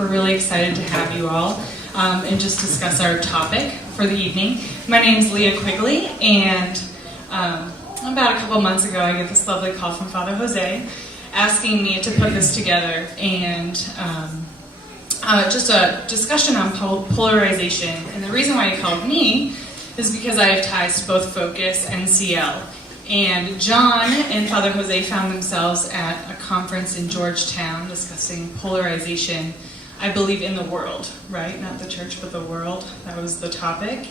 We're really excited to have you all and just discuss our topic for the evening. My name is Leah Quigley, and about a couple months ago I get this lovely call from Father Jose asking me to put this together, and just a discussion on polarization. And the reason why he called me is because I have ties to both Focus and CL. And John and Father Jose found themselves at a conference in Georgetown discussing polarization, I believe, in the world, right? Not the church, but the world. That was the topic.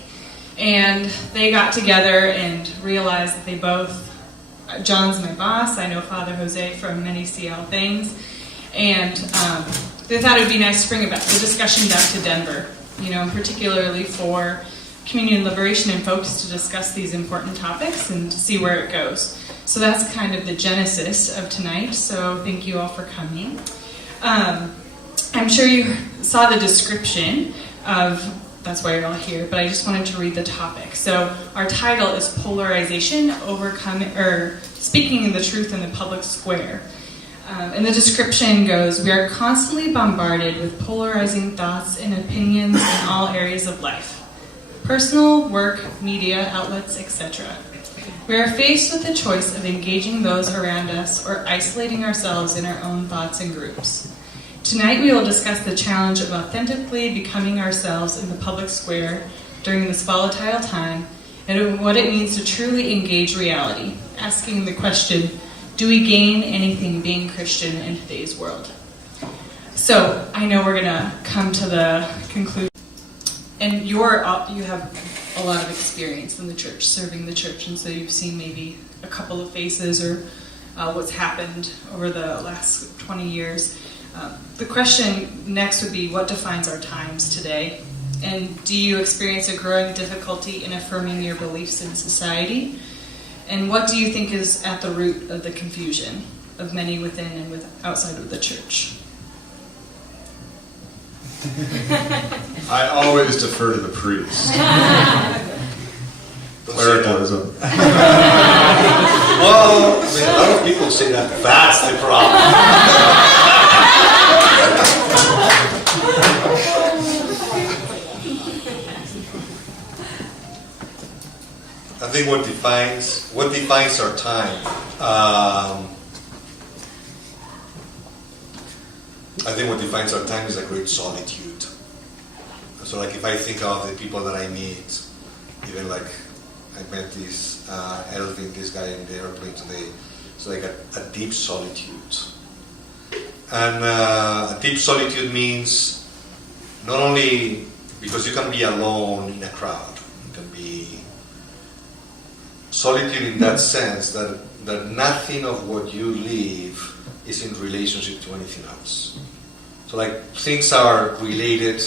And they got together and realized that they both, John's my boss, I know Father Jose from many CL things, and they thought it would be nice to bring about the discussion down to Denver, particularly for Communion Liberation and Focus to discuss these important topics and to see where it goes. So that's kind of the genesis of tonight, so thank you all for coming. I'm sure you saw the description of, that's why you're all here, but I just wanted to read the topic. So our title is Polarization, Speaking the Truth in the Public Square. And the description goes, we are constantly bombarded with polarizing thoughts and opinions in all areas of life. Personal, work, media, outlets, etc. We are faced with the choice of engaging those around us or isolating ourselves in our own thoughts and groups. Tonight we will discuss the challenge of authentically becoming ourselves in the public square during this volatile time and what it means to truly engage reality, asking the question, do we gain anything being Christian in today's world? So I know we're going to come to the conclusion. And you have a lot of experience in the church, serving the church, and so you've seen maybe a couple of faces or what's happened over the last 20 years. The question next would be, what defines our times today? And do you experience a growing difficulty in affirming your beliefs in society? And what do you think is at the root of the confusion of many within and outside of the church? I always defer to the priest. Clericalism. Well, a lot of people say that that's the problem. I think what defines our time. I think what defines our time is a great solitude. So, like, if I think of the people that I meet, even like I met this Elvin, this guy in the airplane today. It's like a deep solitude. And a deep solitude means not only because you can be alone in a crowd, you can be solitude in that sense that nothing of what you live is in relationship to anything else. So like things are related,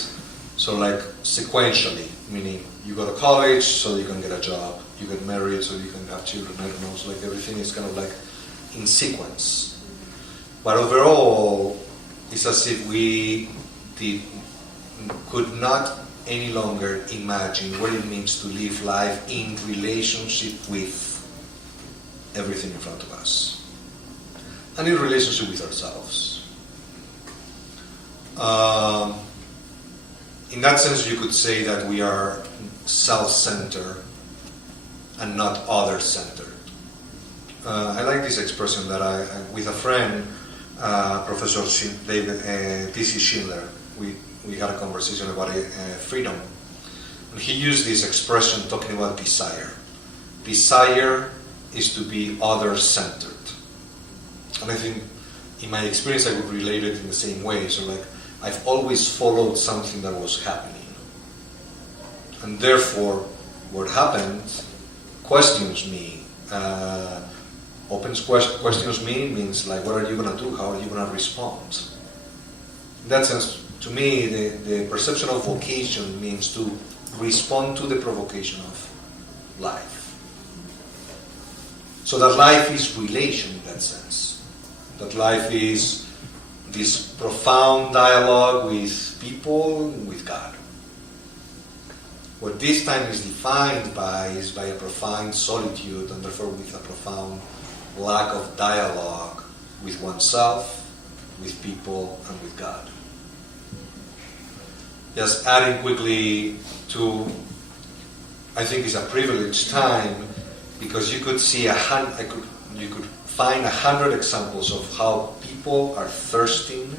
so like sequentially, meaning you go to college so you can get a job, you get married so you can have children, I don't know, so like everything is kind of like in sequence. But overall, it's as if we could not any longer imagine what it means to live life in relationship with everything in front of us. And in relationship with ourselves. In that sense, you could say that we are self-centered and not other-centered. I like this expression that I with a friend, Professor T.C. Schindler, we had a conversation about freedom. And he used this expression talking about desire. Desire is to be other-centered. And I think, in my experience, I would relate it in the same way. So like, I've always followed something that was happening. And therefore, what happened questions me. Questions me means like, what are you going to do? How are you going to respond? In that sense, to me, the perception of vocation means to respond to the provocation of life. So that life is relation in that sense. That life is this profound dialogue with people, with God. What this time is defined by is by a profound solitude, and therefore with a profound lack of dialogue with oneself, with people, and with God. just adding quickly to, I think it's a privileged time, because you could see you could find 100 examples of how people are thirsting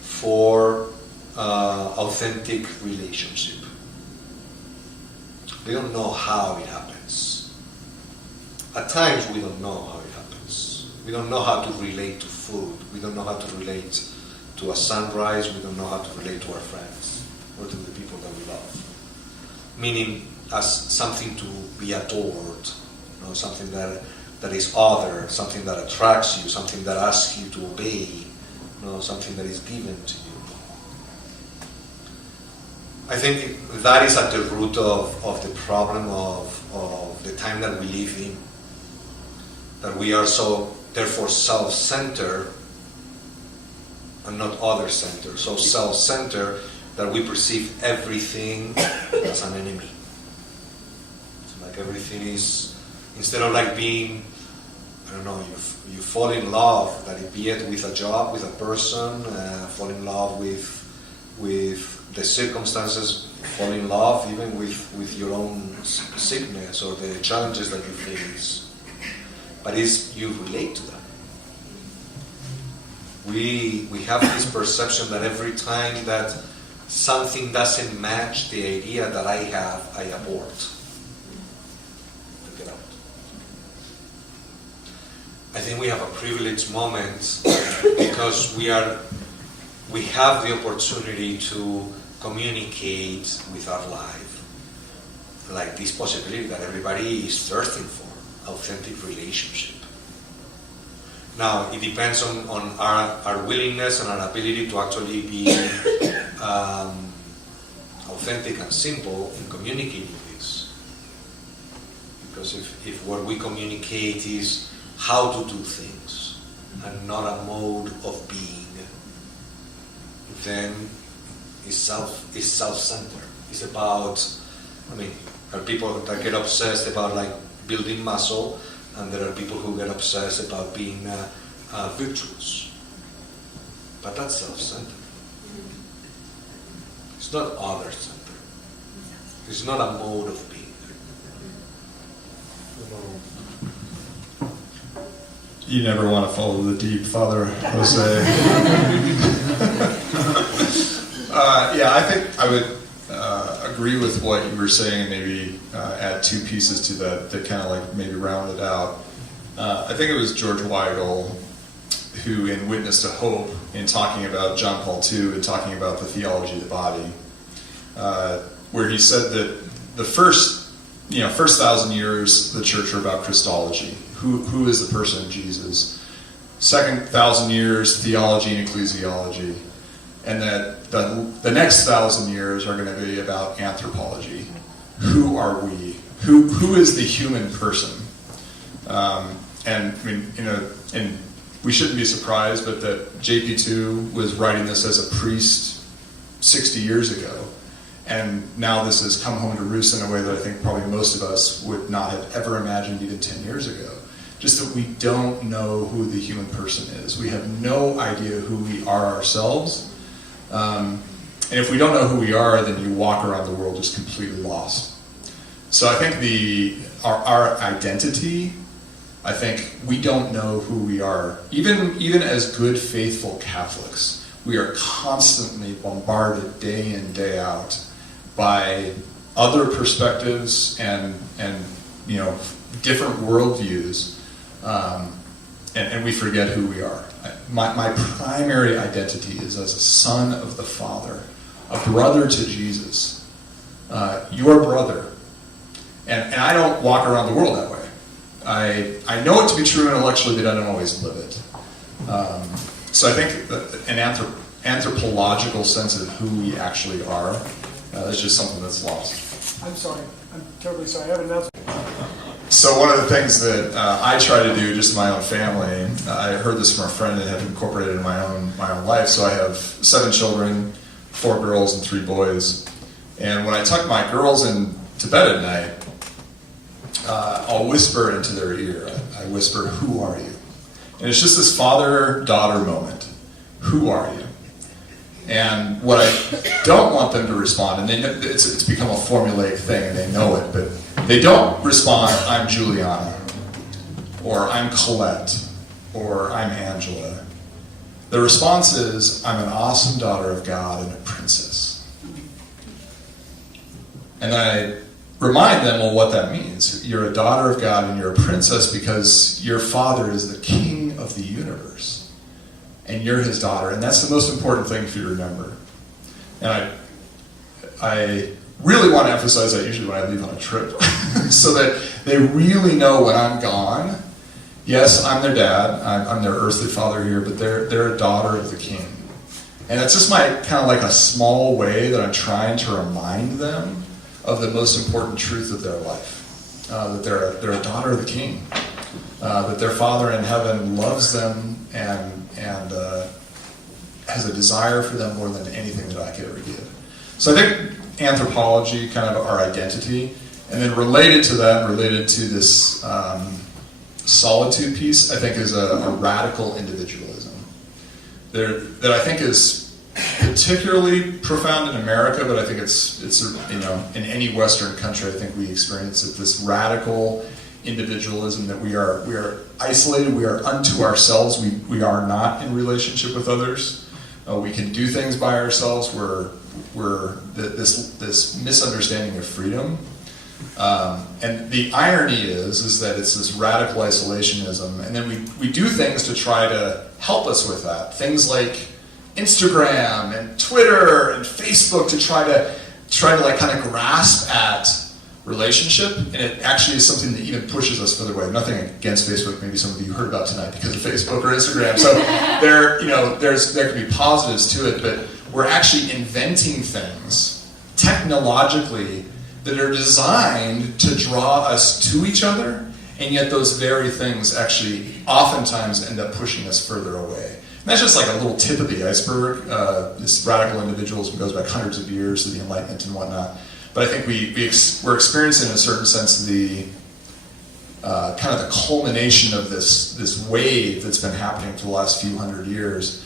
for authentic relationship. We don't know how it happens. At times we don't know how it happens. We don't know how to relate to food. We don't know how to relate to a sunrise. We don't know how to relate to our friends or to the people that we love. Meaning as something to be adored, something that is other, something that attracts you, something that asks you to obey, something that is given to you. I think that is at the root of the problem of the time that we live in. That we are so, therefore, self-centered and not other-centered. So self-centered that we perceive everything as an enemy. So like everything is, instead of like being, I don't know, you fall in love, that it be it with a job, with a person, fall in love with the circumstances, fall in love even with your own sickness or the challenges that you face. But you relate to them. We have this perception that every time that something doesn't match the idea that I have, I abort. Take it out. I think we have a privileged moment because we have the opportunity to communicate with our life, like this possibility that everybody is thirsting for, authentic relationship. Now, it depends on our willingness and our ability to actually be authentic and simple in communicating this. Because if what we communicate is how to do things and not a mode of being, then it's self-centered. It's about, there are people that get obsessed about like building muscle, and there are people who get obsessed about being virtuous. But that's self-centered. It's not other-centered. It's not a mode of being. You never want to follow the deep, Father Jose. I think I would agree with what you were saying and maybe add two pieces to that kind of like maybe round it out. I think it was George Weigel who, in Witness to Hope, in talking about John Paul II and talking about the theology of the body, where he said that the first 1,000 years the church are about Christology. Who is the person of Jesus? Second 1,000 years, theology and ecclesiology. And that the next 1,000 years are going to be about anthropology. Who are we? Who is the human person? And we shouldn't be surprised, but that JP2 was writing this as a priest 60 years ago. And now this has come home to roost in a way that I think probably most of us would not have ever imagined even 10 years ago. Just that we don't know who the human person is. We have no idea who we are ourselves. And if we don't know who we are, then you walk around the world just completely lost. So I think our identity, I think we don't know who we are. Even as good, faithful Catholics, we are constantly bombarded day in, day out by other perspectives and different worldviews, and we forget who we are. My primary identity is as a son of the Father, a brother to Jesus, your brother. And I don't walk around the world that way. I know it to be true intellectually, but I don't always live it. So I think an anthropological sense of who we actually are is just something that's lost. I'm sorry. I'm terribly sorry. I have an announcement. So one of the things that I try to do just in my own family, I heard this from a friend and have incorporated in my own life. So I have 7 children, 4 girls and 3 boys. And when I tuck my girls into bed at night, I'll whisper into their ear. I whisper, "Who are you?" And it's just this father-daughter moment. Who are you? And what I don't want them to respond, and it's become a formulaic thing, and they know it, but they don't respond, I'm Juliana, or I'm Colette, or I'm Angela. The response is, I'm an awesome daughter of God and a princess. And I remind them, well, what that means. You're a daughter of God and you're a princess because your father is the king of the universe. And you're his daughter. And that's the most important thing for you to remember. And I really want to emphasize that usually when I leave on a trip. So that they really know when I'm gone, yes, I'm their dad, I'm their earthly father here, but they're a daughter of the king. And it's just my kind of like a small way that I'm trying to remind them of the most important truth of their life. That they're a daughter of the king. That their father in heaven loves them and has a desire for them more than anything that I could ever give. So I think anthropology, kind of our identity, and then related to that, related to this solitude piece, I think is a radical individualism. That I think is particularly profound in America, but I think it's in any Western country, I think we experience it, this radical individualism that we are isolated, we are unto ourselves, we are not in relationship with others. We can do things by ourselves. We're this misunderstanding of freedom. And the irony is that it's this radical isolationism, and then we do things to try to help us with that. Things like Instagram and Twitter and Facebook to try to like kind of grasp at relationship, and it actually is something that even pushes us further away. Nothing against Facebook, maybe some of you heard about tonight because of Facebook or Instagram. So there can be positives to it, but we're actually inventing things technologically that are designed to draw us to each other, and yet those very things actually oftentimes end up pushing us further away. And that's just like a little tip of the iceberg. This radical individualism goes back hundreds of years to the Enlightenment and whatnot. But I think we're experiencing, in a certain sense, the kind of the culmination of this wave that's been happening for the last few hundred years.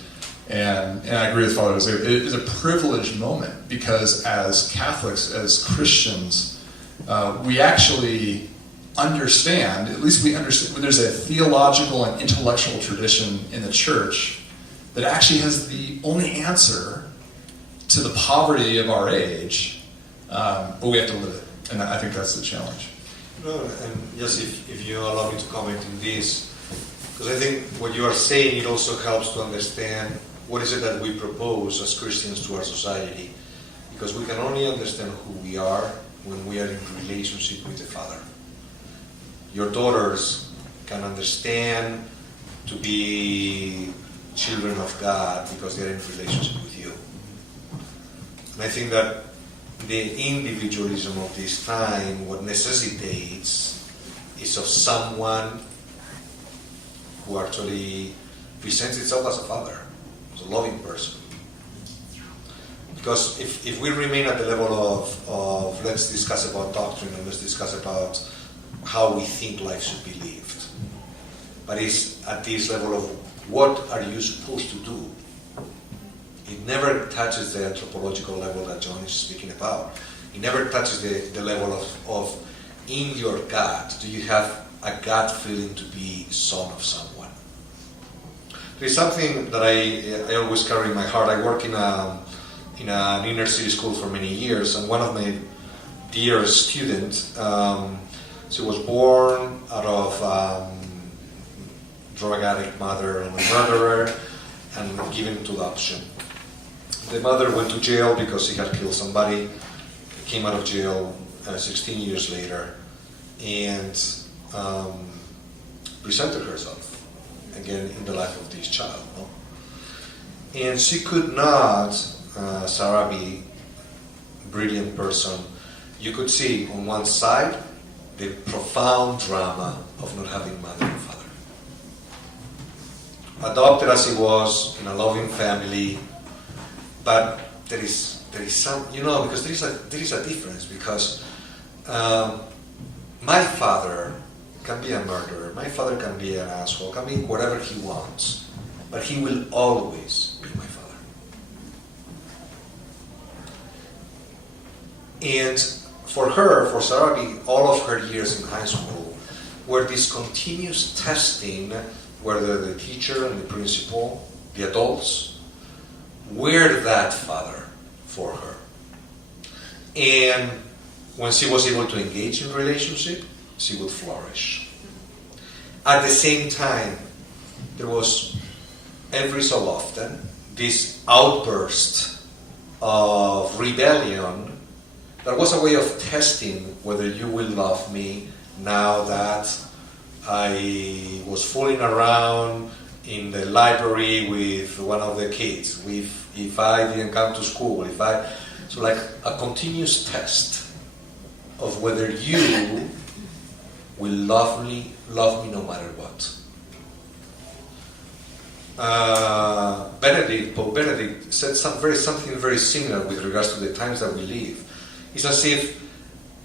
And I agree with Father Jose. It is a privileged moment because as Catholics, as Christians, we actually understand, at least we understand, there's a theological and intellectual tradition in the church that actually has the only answer to the poverty of our age. But we have to live it, and I think that's the challenge. No, and just if you allow me to comment on this, because I think what you are saying, it also helps to understand what is it that we propose as Christians to our society, because we can only understand who we are when we are in relationship with the Father. Your daughters can understand to be children of God because they are in relationship with you. And I think that the individualism of this time, what necessitates is of someone who actually presents itself as a father, as a loving person. Because if we remain at the level of let's discuss about doctrine and let's discuss about how we think life should be lived, but it's at this level of what are you supposed to do, it never touches the anthropological level that John is speaking about. It never touches the level of in your gut, do you have a gut feeling to be son of someone? There's something that I always carry in my heart. I work in an inner city school for many years, and one of my dear students, she was born out of drug addict mother and a murderer, and given to adoption. The mother went to jail because she had killed somebody, came out of jail 16 years later, and presented herself again in the life of this child. No? And she could not, Sarah, be a brilliant person. You could see on one side the profound drama of not having mother and father. Adopted as he was in a loving family, but there is some, because there is a difference, because my father can be a murderer, my father can be an asshole, can be whatever he wants, but he will always be my father. And for her, for Sarabi, all of her years in high school were this continuous testing, whether the teacher and the principal, the adults, were that father for her. And when she was able to engage in relationship, she would flourish. At the same time, there was every so often this outburst of rebellion that was a way of testing whether you will love me now that I was fooling around in the library with one of the kids, if I didn't come to school, so like a continuous test of whether you will love me no matter what. Pope Benedict said something very similar with regards to the times that we live. It's as if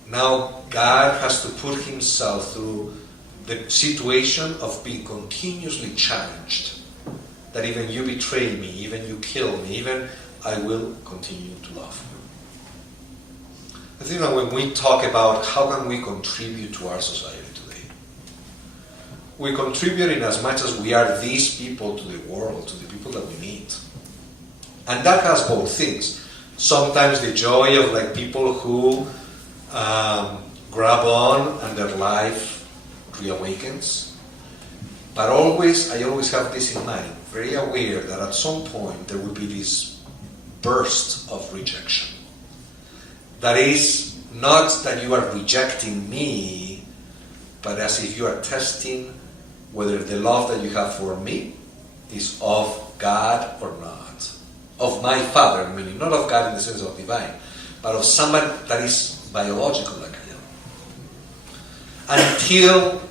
now God has to put himself through the situation of being continuously challenged. That even you betray me, even you kill me, even I will continue to love you. I think that when we talk about how can we contribute to our society today, we contribute in as much as we are these people to the world, to the people that we meet. And that has both things. Sometimes the joy of like people who grab on and their life reawakens. But I always have this in mind, very aware that at some point there will be this burst of rejection. That is not that you are rejecting me, but as if you are testing whether the love that you have for me is of God or not. Of my Father, meaning not of God in the sense of divine, but of someone that is biological like I am. Until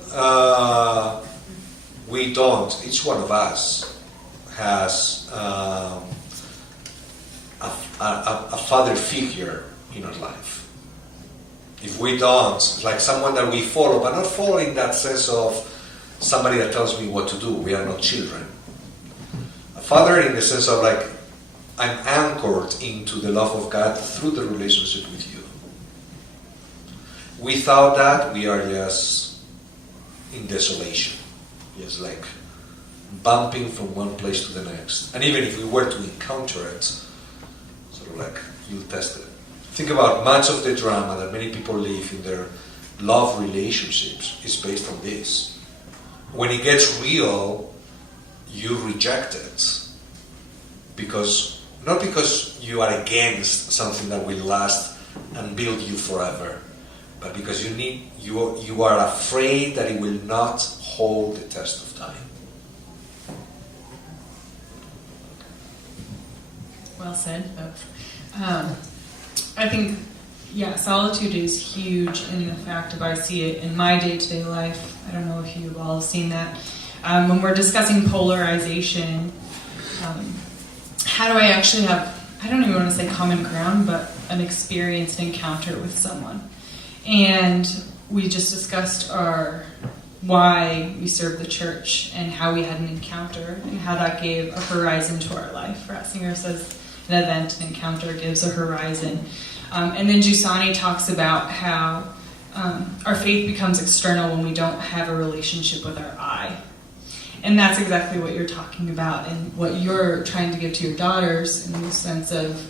we don't, each one of us has a father figure in our life. If we don't, it's like someone that we follow, but not follow in that sense of somebody that tells me what to do. We are not children. A father in the sense of like, I'm anchored into the love of God through the relationship with you. Without that, we are just in desolation. Just like bumping from one place to the next. And even if we were to encounter it, sort of like, you'll test it. Think about much of the drama that many people live in their love relationships is based on this. When it gets real, you reject it. Not because you are against something that will last and build you forever, but because you are afraid that it will not hold the test of time. Well said. I think, solitude is huge in the fact of I see it in my day-to-day life. I don't know if you all have seen that. When we're discussing polarization, how do I actually have, I don't even want to say common ground, but an experienced encounter with someone? And we just discussed why we serve the church and how we had an encounter and how that gave a horizon to our life. Ratzinger says an event, an encounter gives a horizon. And then Giussani talks about how our faith becomes external when we don't have a relationship with our I. And that's exactly what you're talking about and what you're trying to give to your daughters in the sense of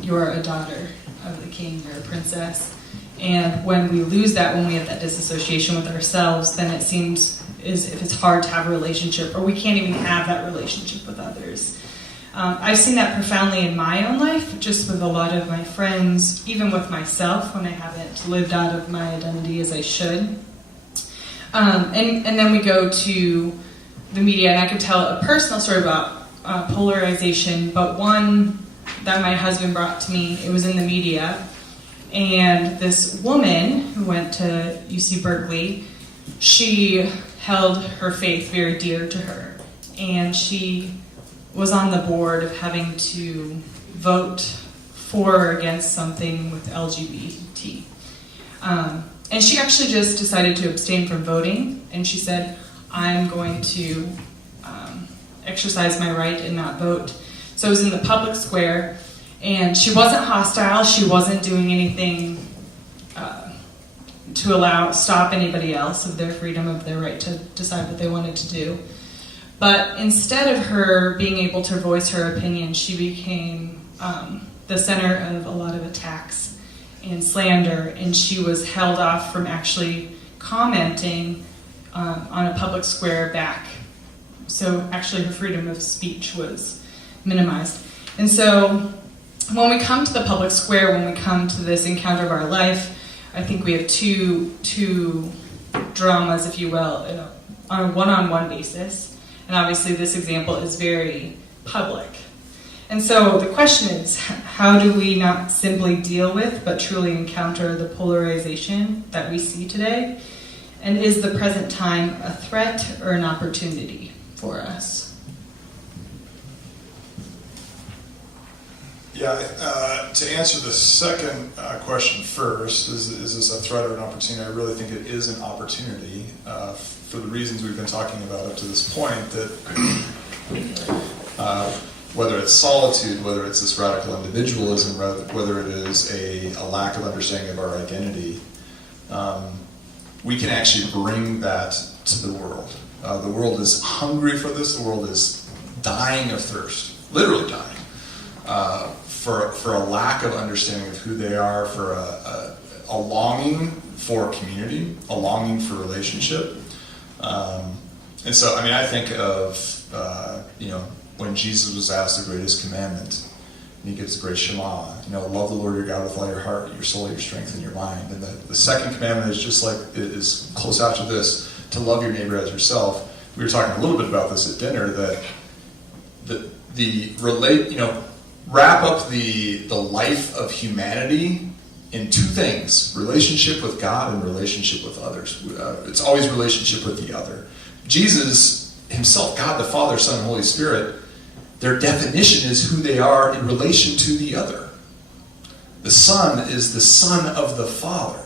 you're a daughter of the king, you're a princess. And when we lose that, when we have that disassociation with ourselves, then it seems as if it's hard to have a relationship, or we can't even have that relationship with others. I've seen that profoundly in my own life, just with a lot of my friends, even with myself, when I haven't lived out of my identity as I should. And then we go to the media, and I could tell a personal story about polarization, but one that my husband brought to me, it was in the media. And this woman who went to UC Berkeley, she held her faith very dear to her. And she was on the board of having to vote for or against something with LGBT. And she actually just decided to abstain from voting. And she said, I'm going to exercise my right and not vote. So it was in the public square. And she wasn't hostile. She wasn't doing anything to stop anybody else of their freedom, of their right to decide what they wanted to do. But instead of her being able to voice her opinion, she became the center of a lot of attacks and slander, and she was held off from actually commenting on a public square back. So actually her freedom of speech was minimized. And so when we come to the public square, when we come to this encounter of our life, I think we have two dramas, if you will, on a one-on-one basis. And obviously this example is very public. And so the question is, how do we not simply deal with, but truly encounter the polarization that we see today? And is the present time a threat or an opportunity for us? Yeah, to answer the second question first, is this a threat or an opportunity? I really think it is an opportunity for the reasons we've been talking about up to this point, that whether it's solitude, whether it's this radical individualism, whether it is a lack of understanding of our identity, we can actually bring that to the world. The world is hungry for this. The world is dying of thirst, literally dying. For a lack of understanding of who they are, for a longing for community, a longing for relationship. And so, I mean, I think of, when Jesus was asked the greatest commandment, and he gives the great Shema, love the Lord your God with all your heart, your soul, your strength, and your mind. And the second commandment is just like, it is close after this, to love your neighbor as yourself. We were talking a little bit about this at dinner, that wrap up the life of humanity in two things: relationship with God and relationship with others. It's always relationship with the other. Jesus himself, God the Father, Son, and Holy Spirit, their definition is who they are in relation to the other. The Son is the Son of the Father.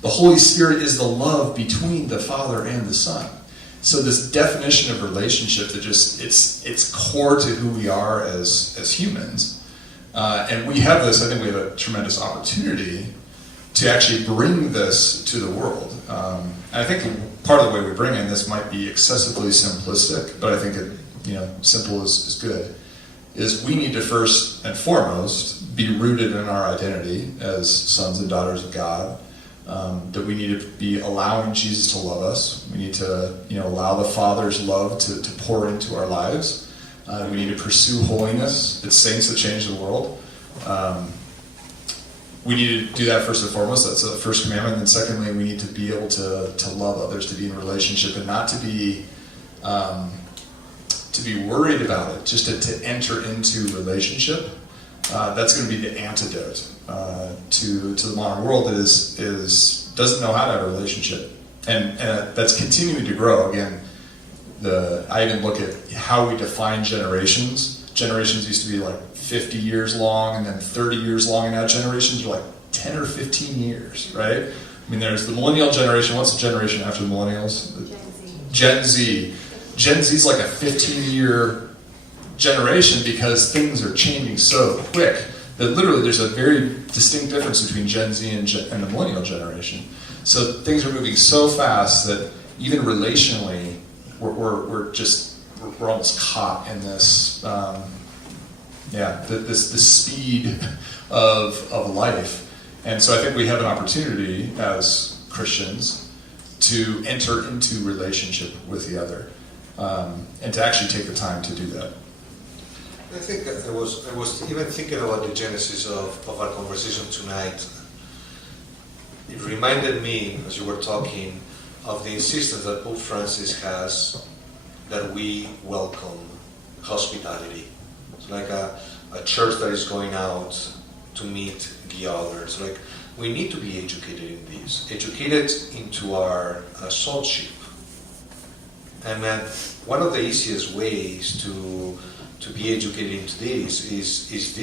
The Holy Spirit is the love between the Father and the Son. So this definition of relationship, that just it's core to who we are as humans, and we have this. I think we have a tremendous opportunity to actually bring this to the world. And I think part of the way we bring in this might be excessively simplistic, but I think simple is good. Is we need to first and foremost be rooted in our identity as sons and daughters of God. That we need to be allowing Jesus to love us. We need to, allow the Father's love to pour into our lives. We need to pursue holiness. It's saints that change the world. We need to do that first and foremost. That's the first commandment. And then secondly, we need to be able to love others, to be in relationship, and not to be worried about it. Just to enter into relationship. That's going to be the antidote to the modern world that doesn't know how to have a relationship, and that's continuing to grow. Again, I even look at how we define generations. Generations used to be like 50 years long, and then 30 years long, and now generations are like 10 or 15 years, right? I mean, there's the millennial generation. What's the generation after the millennials? Gen Z. Gen Z is like a 15-year generation, because things are changing so quick that literally there's a very distinct difference between Gen Z and the millennial generation. So things are moving so fast that even relationally, we're almost caught in this this speed of life. And so I think we have an opportunity as Christians to enter into relationship with the other, and to actually take the time to do that. I think I was even thinking about the genesis of our conversation tonight. It reminded me, as you were talking, of the insistence that Pope Francis has that we welcome hospitality. It's like a church that is going out to meet the others. Like, we need to be educated in this, educated into our soulship. And one of the easiest ways to be educated into this is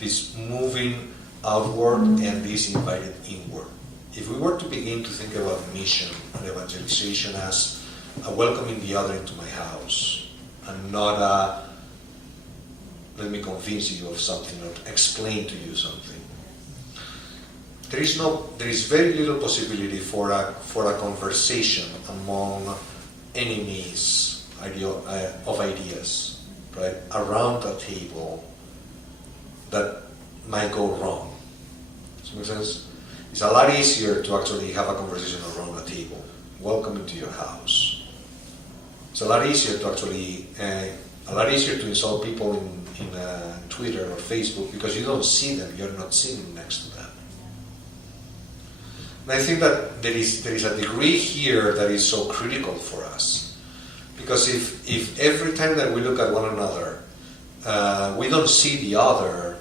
this moving outward and this invited inward. If we were to begin to think about mission and evangelization as a welcoming the other into my house, and not let me convince you of something or explain to you something. There is very little possibility for a conversation among enemies of ideas, right, around a table that might go wrong. Does that make sense? It's a lot easier to actually have a conversation around a table. Welcome into your house. It's a lot easier to actually, insult people in Twitter or Facebook because you don't see them. You're not sitting next to them. And I think that there is a degree here that is so critical for us, because if every time that we look at one another, we don't see the other,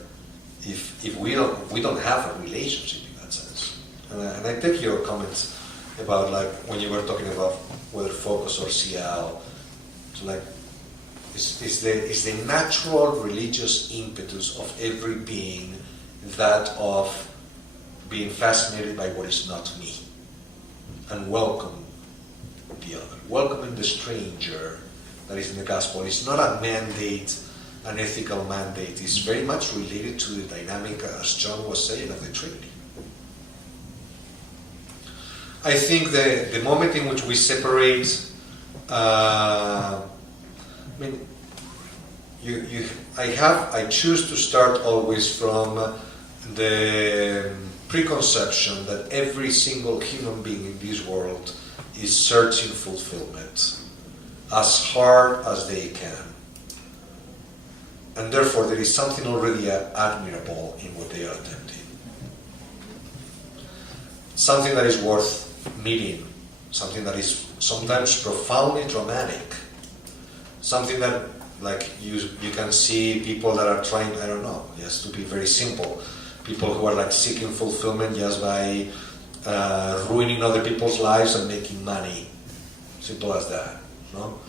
if we don't have a relationship in that sense. And I take your comments about, like, when you were talking about whether Focus or CL, so like, is the natural religious impetus of every being that of being fascinated by what is not me and welcome the other, welcoming the stranger that is in the gospel. It's not a mandate, an ethical mandate. It's very much related to the dynamic, as John was saying, of the Trinity. I think the moment in which we separate, I choose to start always from the preconception that every single human being in this world is searching fulfillment as hard as they can. And therefore there is something already admirable in what they are attempting. Something that is worth meeting, something that is sometimes profoundly dramatic, something that, like, you can see people that are trying, I don't know, just to be very simple, people who are like seeking fulfillment just by ruining other people's lives and making money. Simple as that, no?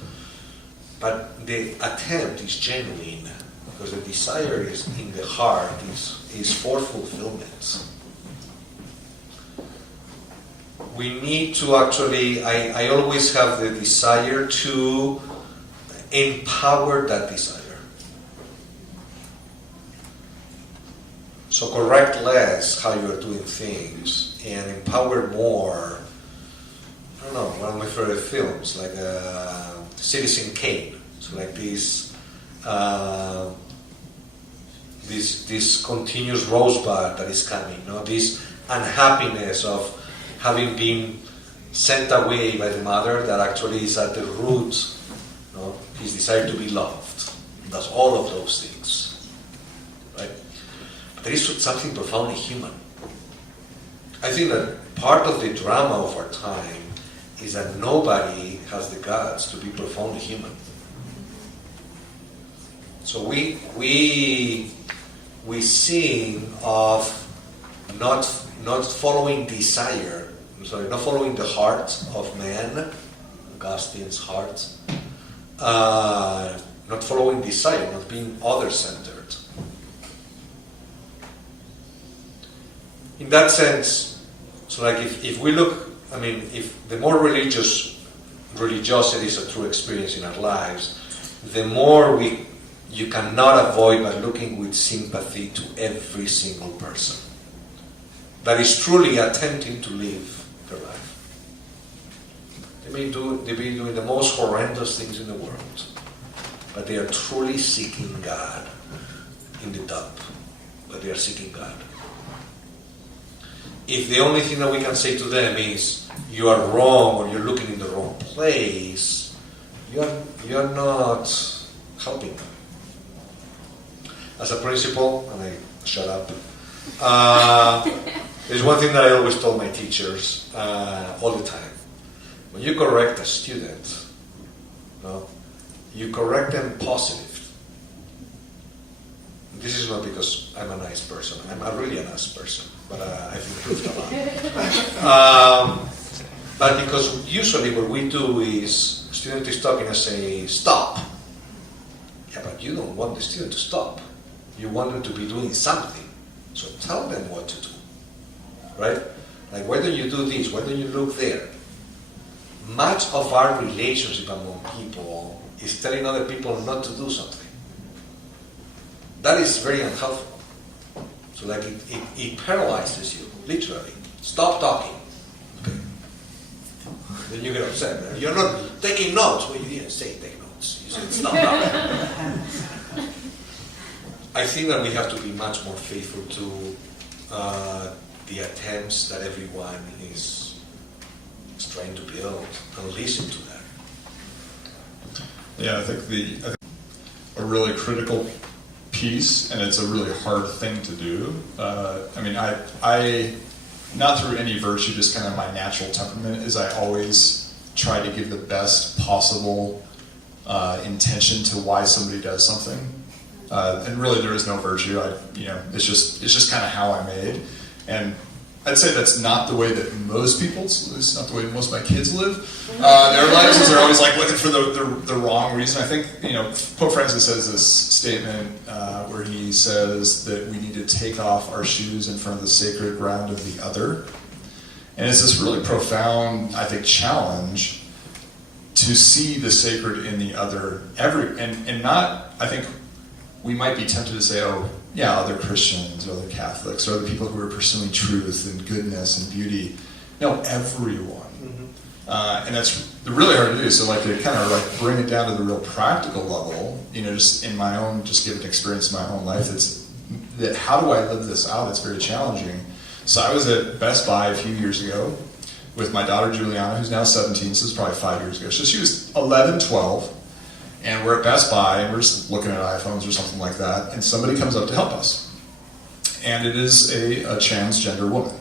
But the attempt is genuine, because the desire is in the heart, is for fulfillment. We need to actually, I always have the desire to empower that desire. So correct less how you are doing things and empower more. I don't know, one of my favorite films, like Citizen Kane. So like this continuous rosebud that is coming, this unhappiness of having been sent away by the mother that actually is at the root, his desire to be loved. Does all of those things, right? But there is something profoundly human. I think that part of the drama of our time is that nobody has the guts to be profoundly human. So we sing of not following desire. Not following the heart of man, Augustine's heart. Not following desire, not being other-centered. In that sense, so like if we look, if the more religiosity is a true experience in our lives, the more you cannot avoid by looking with sympathy to every single person that is truly attempting to live their life. They may be doing the most horrendous things in the world, but they are truly seeking God in the dump. But they are seeking God. If the only thing that we can say to them is you are wrong or you're looking in the wrong place, you are not helping them. As a principal, and I shut up. There's one thing that I always told my teachers all the time. When you correct a student, you correct them positive. This is not because I'm a nice person. I'm really a nice person, but I've improved a lot. But because usually what we do is, a student is talking and say, stop. Yeah, but you don't want the student to stop. You want them to be doing something. So tell them what to do. Right? Like, why don't you do this? Why don't you look there? Much of our relationship among people is telling other people not to do something. that is very unhelpful. So like it paralyzes you, literally. Stop talking. Okay. Then you get upset. Right? You're not taking notes. Well, you didn't say take notes. You said stop talking. I think that we have to be much more faithful to the attempts that everyone is trying to build and listen to that. Yeah, I think a really critical piece, and it's a really hard thing to do. I not through any virtue, just kind of my natural temperament is I always try to give the best possible intention to why somebody does something. And really, there is no virtue. It's just kind of how I'm made, and I'd say that's not the way that most people. It's not the way most of my kids live. Their lives is they're always like looking for the wrong reason. I think Pope Francis says this statement where he says that we need to take off our shoes in front of the sacred ground of the other, and it's this really profound, I think, challenge to see the sacred in the other. And not, I think. We might be tempted to say, oh, yeah, other Christians, or other Catholics, or other people who are pursuing truth and goodness and beauty. No, everyone. Mm-hmm. And that's really hard to do. So, to kind of bring it down to the real practical level, just in my own, just given experience in my own life, it's that how do I live this out? It's very challenging. So I was at Best Buy a few years ago with my daughter Juliana, who's now 17, so it's probably 5 years ago. So she was 11, 12. And we're at Best Buy, and we're just looking at iPhones or something like that, and somebody comes up to help us. And it is a transgender woman.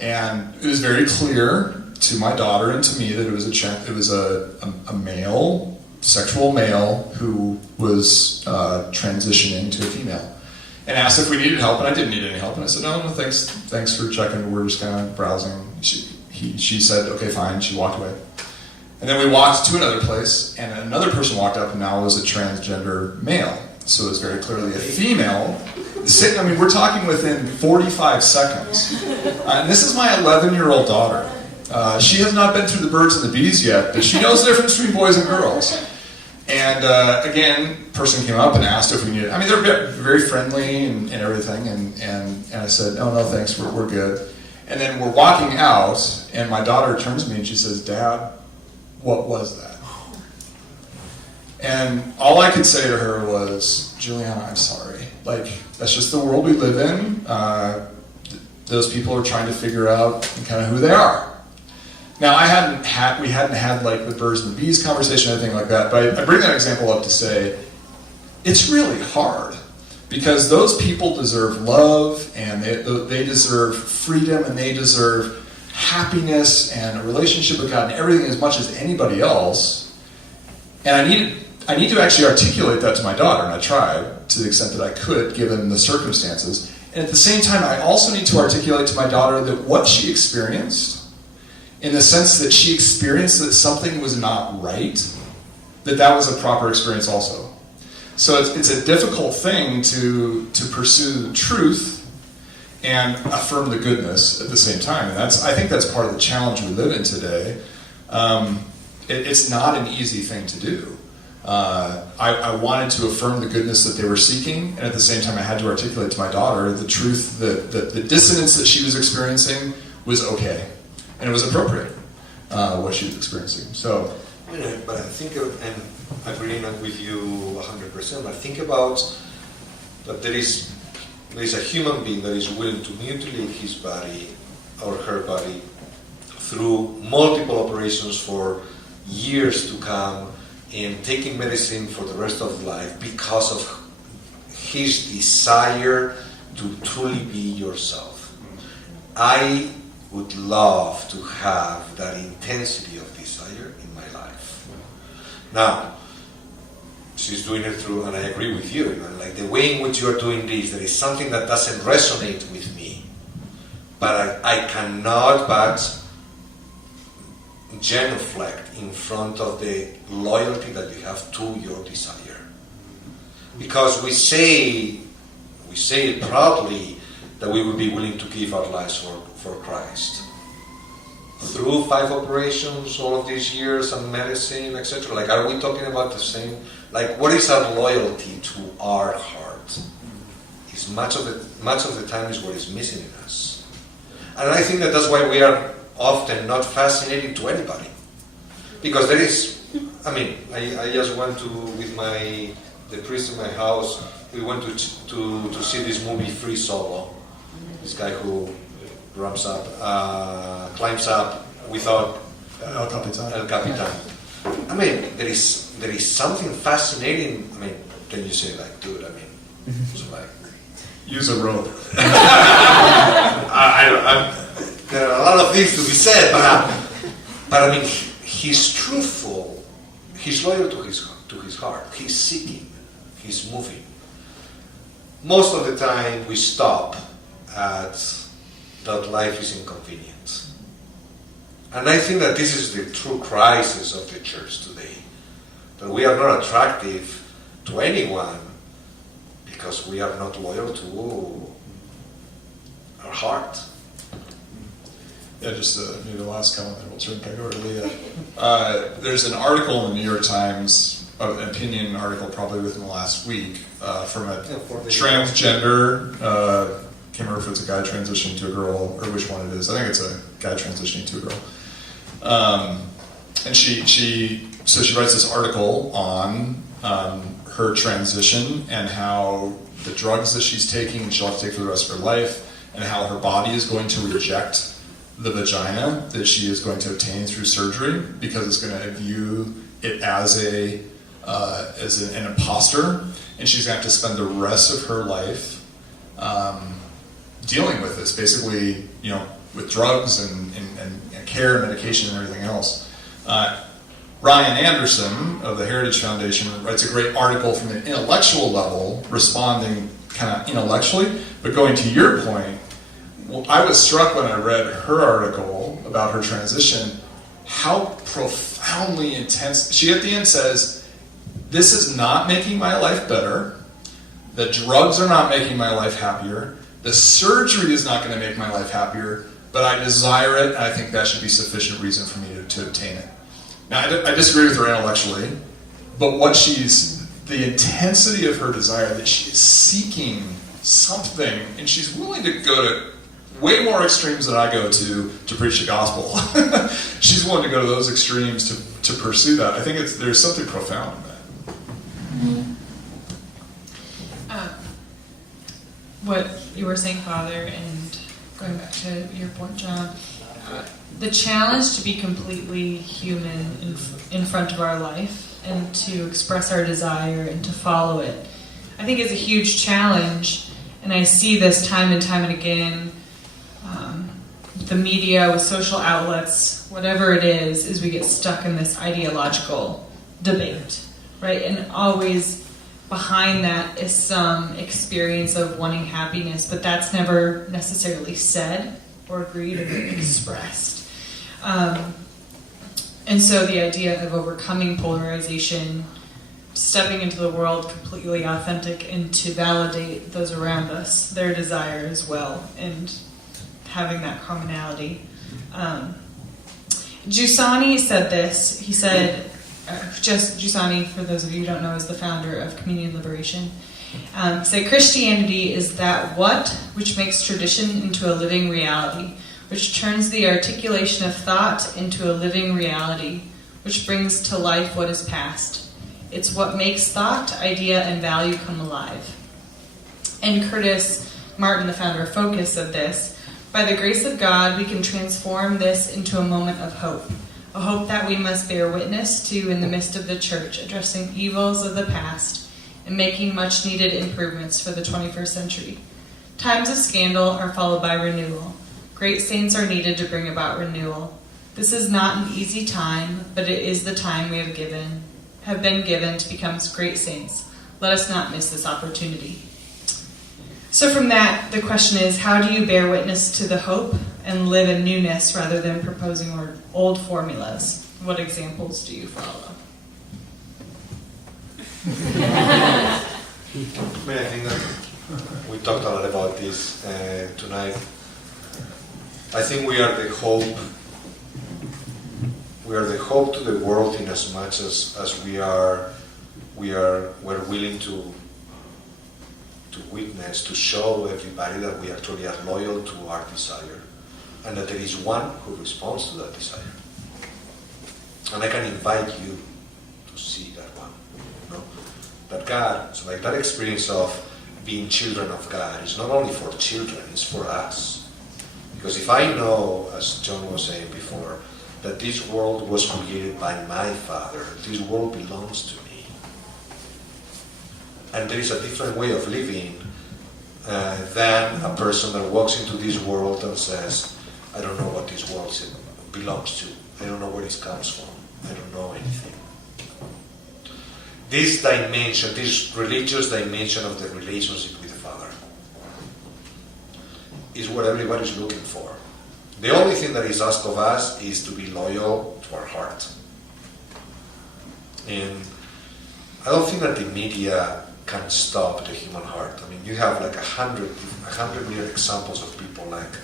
And it was very clear to my daughter and to me that it was a male, sexual male, who was transitioning to a female. And asked if we needed help, and I didn't need any help. And I said, no, thanks for checking. We're just kind of browsing. She said, okay, fine. She walked away. And then we walked to another place, and another person walked up, and now it was a transgender male. So it was very clearly a female. We're talking within 45 seconds. And this is my 11-year-old daughter. She has not been through the birds and the bees yet, but she knows the difference between boys and girls. And again, person came up and asked if we needed. They're very friendly and everything. And I said, no, thanks, we're good. And then we're walking out, and my daughter turns to me and she says, Dad, what was that? And all I could say to her was, Juliana, I'm sorry. That's just the world we live in. Those people are trying to figure out kind of who they are. Now, we hadn't had the birds and the bees conversation or anything like that, but I bring that example up to say, it's really hard. Because those people deserve love, and they deserve freedom, and they deserve happiness and a relationship with God and everything as much as anybody else. And I need to actually articulate that to my daughter, and I tried to the extent that I could, given the circumstances. And at the same time, I also need to articulate to my daughter that what she experienced, in the sense that she experienced that something was not right, that was a proper experience also. So it's a difficult thing to pursue the truth and affirm the goodness at the same time. And I think that's part of the challenge we live in today. It's not an easy thing to do. I wanted to affirm the goodness that they were seeking, and at the same time I had to articulate to my daughter the truth that the dissonance that she was experiencing was okay, and it was appropriate, what she was experiencing. So, but I think, and I agree with you 100%, but think about that there is a human being that is willing to mutilate his body or her body through multiple operations for years to come, and taking medicine for the rest of his life because of his desire to truly be yourself. I would love to have that intensity of desire in my life. Now, she's doing it through, and I agree with you, the way in which you are doing this, there is something that doesn't resonate with me, but I cannot but genuflect in front of the loyalty that you have to your desire. Because we say it proudly that we would be willing to give our lives for Christ. Through 5 operations, all of these years, and medicine, etc. Are we talking about the same? What is our loyalty to our heart? is much of the time is what is missing in us. And I think that's why we are often not fascinating to anybody. Because there is, I just went to, with the priest in my house, we went to see this movie Free Solo. This guy who climbs up without El Capitan. El Capitan. There is something fascinating. Can you say like, dude? It's like Use a rope. there are a lot of things to be said, but he's truthful. He's loyal to his heart. He's seeking. He's moving. Most of the time, we stop at that life is inconvenient. And I think that this is the true crisis of the church today. That we are not attractive to anyone because we are not loyal to our heart. Yeah, just maybe the last comment, then we'll turn back over to Leah. There's an article in the New York Times, an opinion article probably within the last week, from a transgender, can't remember if it's a guy transitioning to a girl or which one it is. I think it's a guy transitioning to a girl. And she writes this article on her transition and how the drugs that she's taking she'll have to take for the rest of her life, and how her body is going to reject the vagina that she is going to obtain through surgery because it's going to view it as an imposter, and she's going to have to spend the rest of her life dealing with this, basically, with drugs and care and medication and everything else. Ryan Anderson of the Heritage Foundation writes a great article from an intellectual level, responding kind of intellectually, but going to your point, well, I was struck when I read her article about her transition, how profoundly intense. She at the end says, this is not making my life better, the drugs are not making my life happier, the surgery is not going to make my life happier, but I desire it, and I think that should be sufficient reason for me to obtain it. Now, I disagree with her intellectually, but the intensity of her desire, that she is seeking something, and she's willing to go to way more extremes than I go to preach the gospel. She's willing to go to those extremes to pursue that. I think there's something profound in that. What you were saying, Father, and going back to your point, John, the challenge to be completely human in front of our life and to express our desire and to follow it, I think is a huge challenge. And I see this time and time and again, the media, with social outlets, whatever it is we get stuck in this ideological debate, right? And always behind that is some experience of wanting happiness, but that's never necessarily said or agreed or expressed. And so the idea of overcoming polarization, stepping into the world completely authentic, and to validate those around us, their desire as well, and having that commonality. Giussani said this. He said, Giussani, for those of you who don't know, is the founder of Communion Liberation. Said Christianity is that which makes tradition into a living reality, which turns the articulation of thought into a living reality, which brings to life what is past. It's what makes thought, idea, and value come alive. And Curtis Martin, the founder of Focus, said this: by the grace of God, we can transform this into a moment of hope, a hope that we must bear witness to in the midst of the church, addressing evils of the past and making much needed improvements for the 21st century. Times of scandal are followed by renewal. Great saints are needed to bring about renewal. This is not an easy time, but it is the time we have been given to become great saints. Let us not miss this opportunity. So from that, the question is, how do you bear witness to the hope and live in newness rather than proposing old formulas? What examples do you follow? I think that we talked a lot about this tonight. I think we are the hope. We are the hope to the world in as much as we're willing to to witness, to show everybody that we actually are loyal to our desire, and that there is one who responds to that desire. And I can invite you to see that one. You know? That God, so like that experience of being children of God is not only for children, it's for us. Because if I know, as John was saying before, that this world was created by my Father, this world belongs to me. And there is a different way of living than a person that walks into this world and says, I don't know what this world belongs to. I don't know where it comes from. I don't know anything. This dimension, this religious dimension of the relationship with the Father is what everybody's looking for. The only thing that is asked of us is to be loyal to our heart. And I don't think that the media can stop the human heart. I mean, you have like 100 million examples of people, like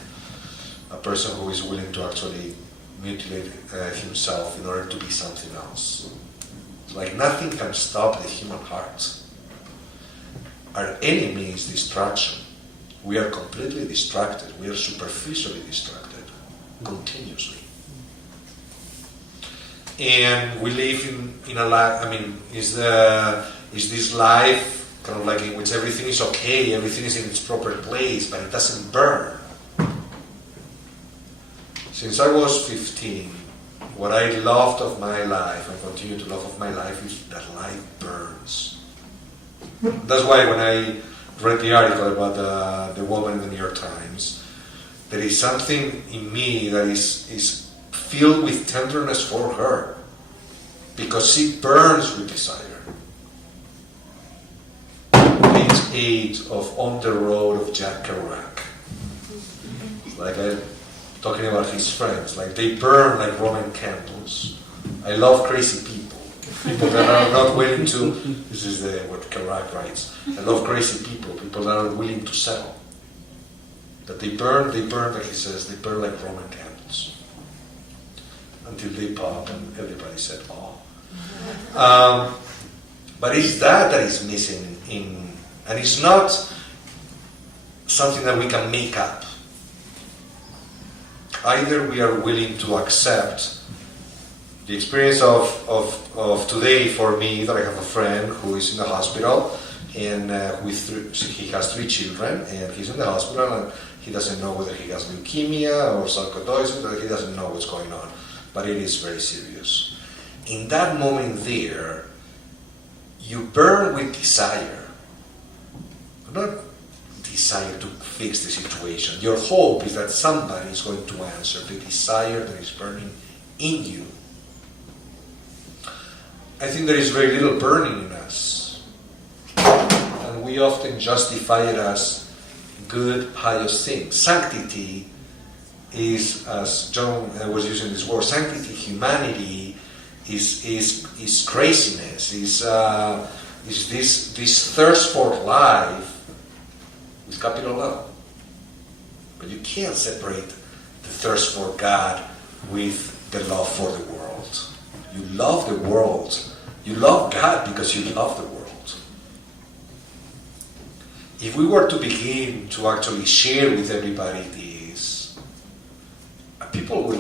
a person who is willing to actually mutilate himself in order to be something else. Like nothing can stop the human heart. Our enemy is distraction. We are completely distracted. We are superficially distracted continuously. And we live in a life, I mean, is this life kind of like in which everything is okay, everything is in its proper place, but it doesn't burn. Since I was 15, what I loved of my life and continue to love of my life is that life burns. That's why when I read the article about the woman in the New York Times, there is something in me that is filled with tenderness for her, because she burns with desire. Page 8 of On the Road of Jack Kerouac. Like talking about his friends, like they burn like Roman candles. I love crazy people. People that are not willing to, this is what Kerouac writes, I love crazy people that are willing to settle. That they burn, like he says, they burn like Roman candles. Until they pop and everybody said, oh. But it's that is missing and it's not something that we can make up. Either we are willing to accept the experience of today for me, that I have a friend who is in the hospital and he has 3 children and he's in the hospital and he doesn't know whether he has leukemia or sarcoidosis, or he doesn't know what's going on, but it is very serious. In that moment there, you burn with desire, not desire to fix the situation. Your hope is that somebody is going to answer the desire that is burning in you. I think there is very little burning in us, and we often justify it as good, pious things. Sanctity is, as John was using this word, sanctity, humanity is craziness, is this thirst for life with capital L. But you can't separate the thirst for God with the love for the world. You love the world. You love God because you love the world. If we were to begin to actually share with everybody this, people would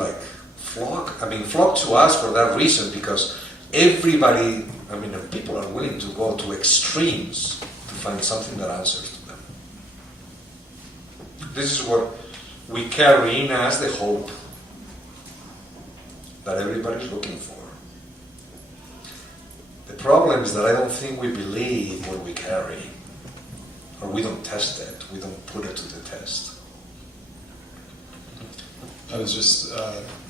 flock to us for that reason, because everybody, people are willing to go to extremes to find something that answers to them. This is what we carry in us, the hope that everybody's looking for. The problem is that I don't think we believe what we carry, or we don't test it, we don't put it to the test. I was just,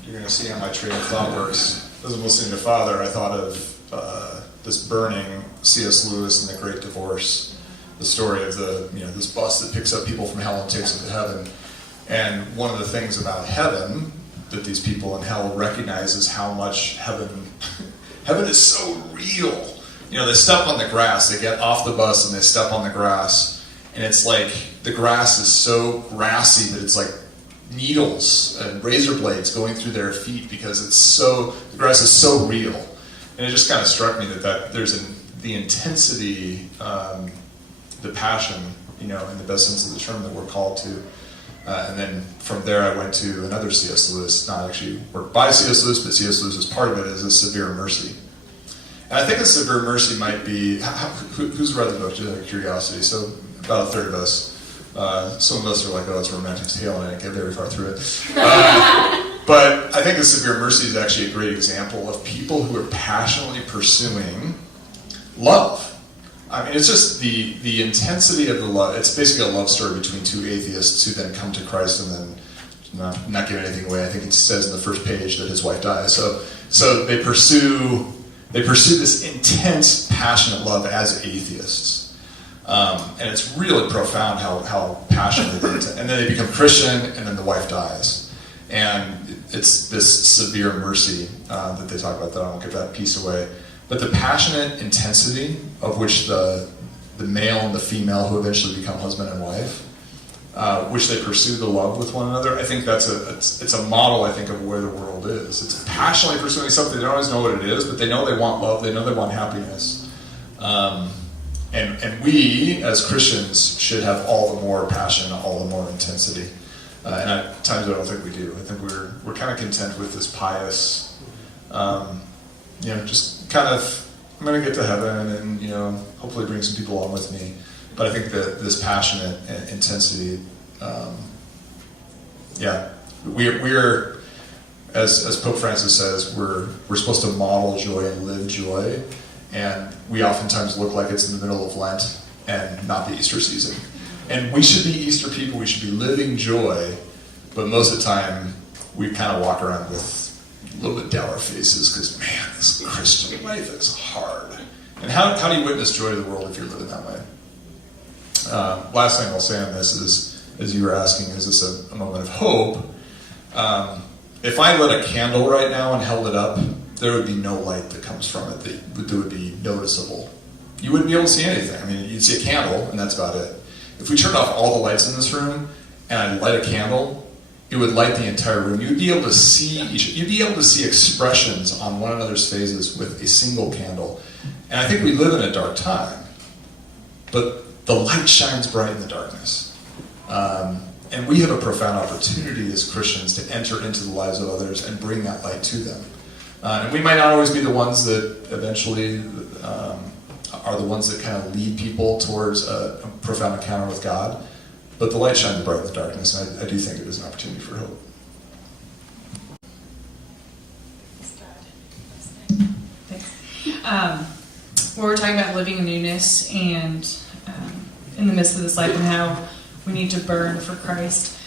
you're going to see how my train of thought works. As I was listening to Father, I thought of this burning C.S. Lewis in The Great Divorce, the story of this bus that picks up people from hell and takes them to heaven. And one of the things about heaven that these people in hell recognize is how much heaven is so real. They step on the grass, they get off the bus and they step on the grass, and it's like the grass is so grassy that it's like needles and razor blades going through their feet, because the grass is so real. And it just kind of struck me that there's the intensity, the passion in the best sense of the term that we're called to. And then from there, I went to another C.S. Lewis, not actually worked by C.S. Lewis, but C.S. Lewis is part of it, is a severe mercy. And I think a severe mercy might be, who's read the book, just out of curiosity? So about a third of us. Some of us are like, oh, it's a romantic tale, and I didn't get very far through it. But I think a severe mercy is actually a great example of people who are passionately pursuing love. I mean, it's just the intensity of the love. It's basically a love story between two atheists who then come to Christ and then not give anything away. I think it says in the first page that his wife dies. So they pursue this intense, passionate love as atheists, and it's really profound how passionate they get. And then they become Christian, and then the wife dies, and it's this severe mercy that they talk about. That I won't give that piece away. But the passionate intensity of which the male and the female who eventually become husband and wife, which they pursue the love with one another, I think it's a model, I think, of where the world is. It's passionately pursuing something. They don't always know what it is, but they know they want love. They know they want happiness. And we, as Christians, should have all the more passion, all the more intensity. And at times I don't think we do. I think we're kind of content with this pious, just kind of, I'm going to get to heaven and, hopefully bring some people along with me. But I think that this passionate intensity, we're as Pope Francis says, we're supposed to model joy and live joy. And we oftentimes look like it's in the middle of Lent and not the Easter season. And we should be Easter people. We should be living joy. But most of the time, we kind of walk around with a little bit dour faces because, man, this Christian life is hard. And how do you witness joy to the world if you're living that way? Last thing I'll say on this is, as you were asking, is this a moment of hope? If I lit a candle right now and held it up, there would be no light that comes from it that would be noticeable. You wouldn't be able to see anything. I mean, you'd see a candle, and that's about it. If we turned off all the lights in this room and I light a candle, it would light the entire room. You'd be able to see expressions on one another's faces with a single candle. And I think we live in a dark time, but the light shines bright in the darkness. And we have a profound opportunity as Christians to enter into the lives of others and bring that light to them. And we might not always be the ones that eventually are the ones that kind of lead people towards a profound encounter with God. But the light shines bright in the darkness, and I do think it is an opportunity for hope. Thanks. We're talking about living in newness and in the midst of this life and how we need to burn for Christ.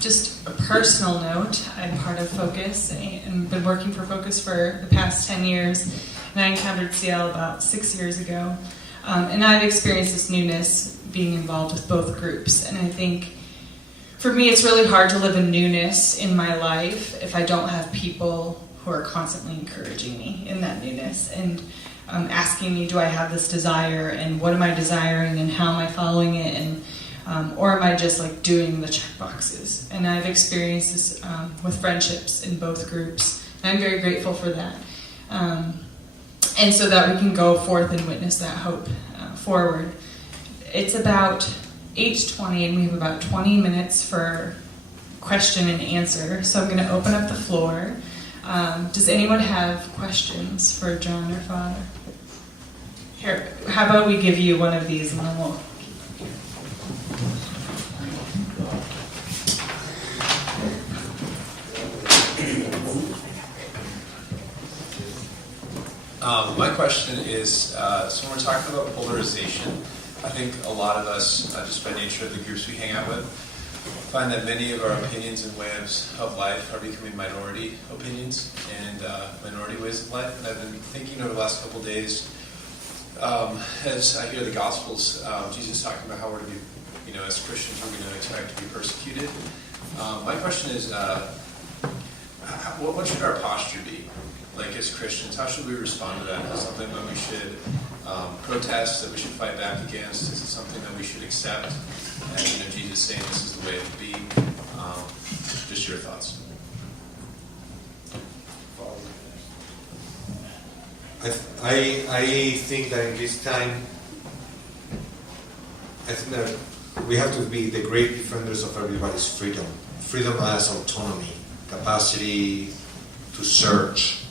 Just a personal note, I'm part of Focus and been working for Focus for the past 10 years. And I encountered CL about 6 years ago. And I've experienced this newness being involved with both groups. And I think for me it's really hard to live a newness in my life if I don't have people who are constantly encouraging me in that newness and asking me, do I have this desire and what am I desiring and how am I following it, and or am I just like doing the check boxes? And I've experienced this with friendships in both groups, and I'm very grateful for that. And so that we can go forth and witness that hope forward. It's about 8:20, and we have about 20 minutes for question and answer. So I'm going to open up the floor. Does anyone have questions for John or Father? Here, how about we give you one of these and then we'll... My question is, so when we're talking about polarization, I think a lot of us, just by nature of the groups we hang out with, find that many of our opinions and ways of life are becoming minority opinions and minority ways of life. And I've been thinking over the last couple of days, as I hear the Gospels, Jesus talking about how we're to be, as Christians, we're going to expect to be persecuted. My question is, what should our posture be? Like as Christians, how should we respond to that? Is it something that we should protest, that we should fight back against? Is it something that we should accept? And Jesus saying this is the way it would be. Just your thoughts. I think that in this time, I think that we have to be the great defenders of everybody's freedom. Freedom as autonomy, capacity to search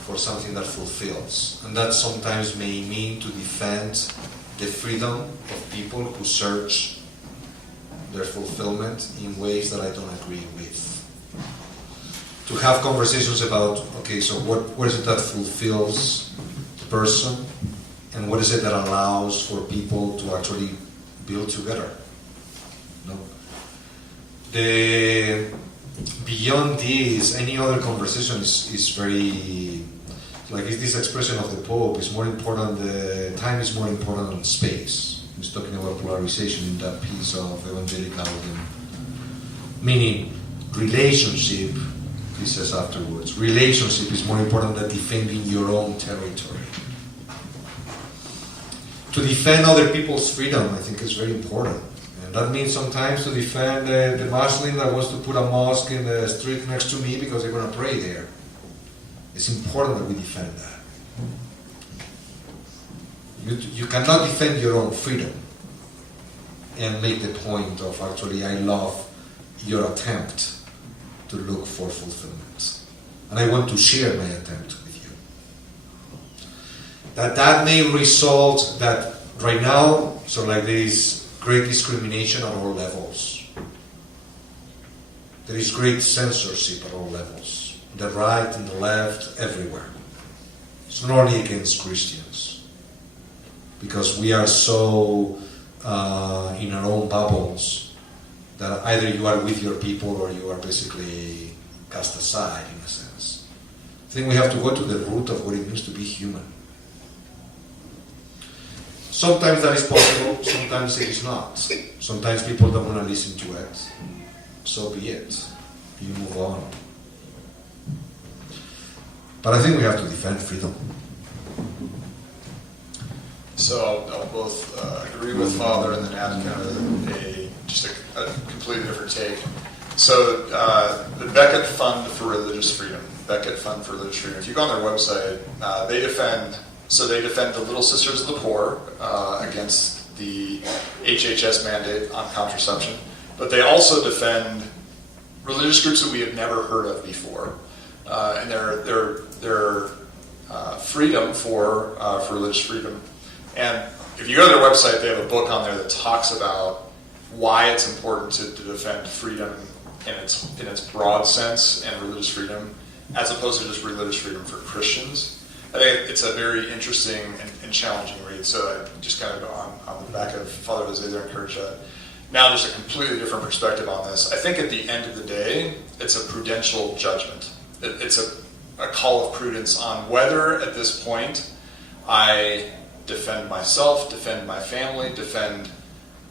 for something that fulfills. And that sometimes may mean to defend the freedom of people who search their fulfillment in ways that I don't agree with. To have conversations about, okay, so what is it that fulfills the person, and what is it that allows for people to actually build together? No. Beyond this, any other conversation is very, like it's this expression of the Pope, is more important, time is more important than space. He's talking about polarization in that piece of evangelicalism. Meaning, relationship, he says afterwards, relationship is more important than defending your own territory. To defend other people's freedom, I think, is very important. And that means sometimes to defend the Muslim that wants to put a mosque in the street next to me because they're going to pray there. It's important that we defend that. You cannot defend your own freedom and make the point of, actually, I love your attempt to look for fulfillment. And I want to share my attempt with you. That may result that right now, so like there is great discrimination at all levels. There is great censorship at all levels. The right and the left, everywhere. It's not only against Christians. Because we are so in our own bubbles that either you are with your people or you are basically cast aside, in a sense. I think we have to go to the root of what it means to be human. Sometimes that is possible, sometimes it is not. Sometimes people don't want to listen to it. So be it. You move on. But I think we have to defend freedom. So I'll both agree with Father and then add kind of just a completely different take. So the Beckett Fund for Religious Freedom, Beckett Fund for Religious Freedom. If you go on their website, they defend the Little Sisters of the Poor against the HHS mandate on contraception, but they also defend religious groups that we have never heard of before, and their freedom for religious freedom. And if you go to their website, they have a book on there that talks about why it's important to defend freedom in its broad sense and religious freedom, as opposed to just religious freedom for Christians. I think it's a very interesting and challenging read. So I just kind of go on the back of Father Jose there, encourage that. Now there's a completely different perspective on this. I think at the end of the day, it's a prudential judgment. It's a call of prudence on whether at this point I defend myself, defend my family, defend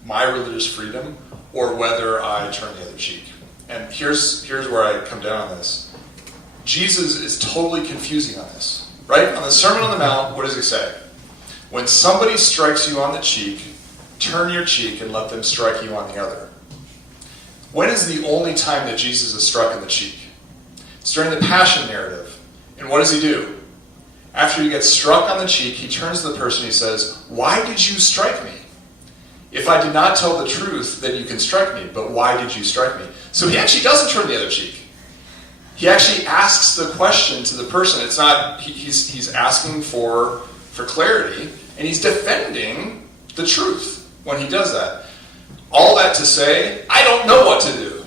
my religious freedom, or whether I turn the other cheek. And here's where I come down on this. Jesus is totally confusing on this, right? On the Sermon on the Mount, what does he say? When somebody strikes you on the cheek, turn your cheek and let them strike you on the other. When is the only time that Jesus is struck in the cheek? It's during the Passion narrative. And what does he do? After he gets struck on the cheek, he turns to the person and he says, "Why did you strike me? If I did not tell the truth, then you can strike me, but why did you strike me?" So he actually doesn't turn the other cheek. He actually asks the question to the person. It's not, he's asking for clarity, and he's defending the truth when he does that. All that to say, I don't know what to do.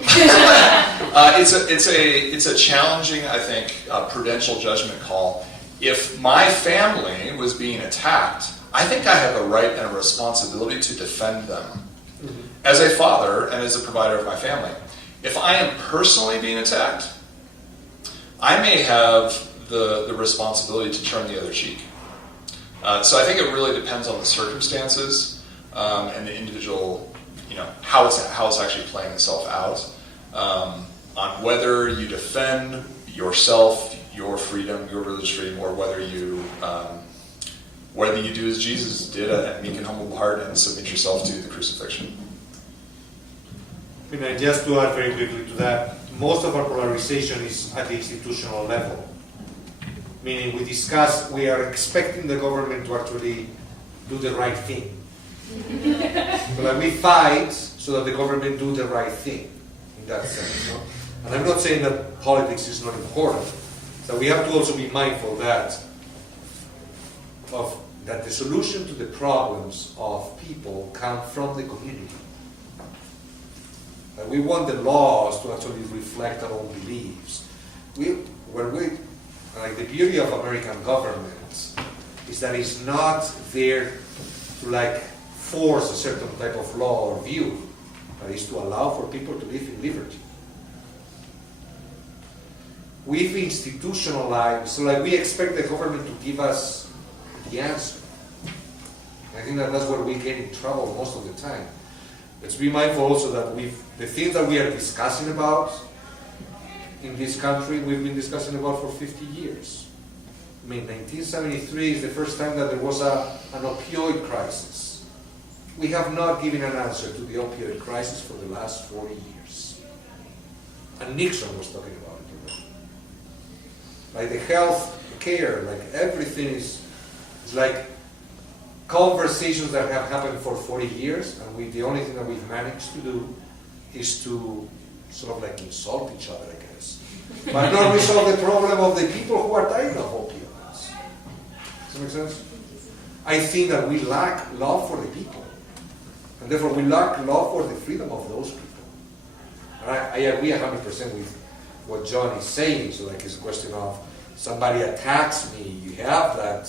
It's a challenging, I think, prudential judgment call. If my family was being attacked, I think I have a right and a responsibility to defend them. Mm-hmm. As a father and as a provider of my family. If I am personally being attacked, I may have the responsibility to turn the other cheek. So I think it really depends on the circumstances and the individual, how it's actually playing itself out, on whether you defend yourself, your freedom, your religious freedom, or whether you do as Jesus did, a meek and humble heart, and submit yourself to the crucifixion. Just to add very quickly to that, most of our polarization is at the institutional level. Meaning we are expecting the government to actually do the right thing. So like we fight so that the government do the right thing, in that sense. No? And I'm not saying that politics is not important. So we have to also be mindful that the solution to the problems of people come from the community. We want the laws to actually reflect our own beliefs. Like the beauty of American government is that it's not there to like force a certain type of law or view, but it's to allow for people to live in liberty. We've institutionalized, so like we expect the government to give us the answer. I think that's where we get in trouble most of the time. Let's be mindful also that the things that we are discussing about in this country, we've been discussing about for 50 years. I mean, 1973 is the first time that there was an opioid crisis. We have not given an answer to the opioid crisis for the last 40 years. And Nixon was talking about it already. Like the health care, like everything is like conversations that have happened for 40 years, and the only thing that we've managed to do is to sort of like insult each other, I guess. But not resolve the problem of the people who are dying of opioids. Does that make sense? I think that we lack love for the people. And therefore we lack love for the freedom of those people. And I agree 100% with what John is saying. So like it's a question of somebody attacks me, you have that.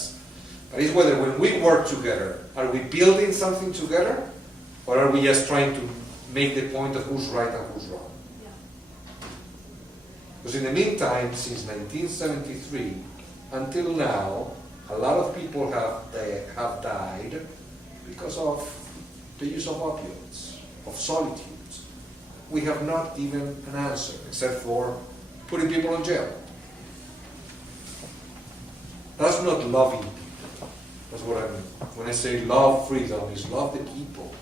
But it's whether when we work together, are we building something together? Or are we just trying to make the point of who's right and who's wrong? Because in the meantime, since 1973 until now, a lot of people have died because of the use of opioids, of solitude. We have not given an answer, except for putting people in jail. That's not loving people. That's what I mean. When I say love freedom, is love the people.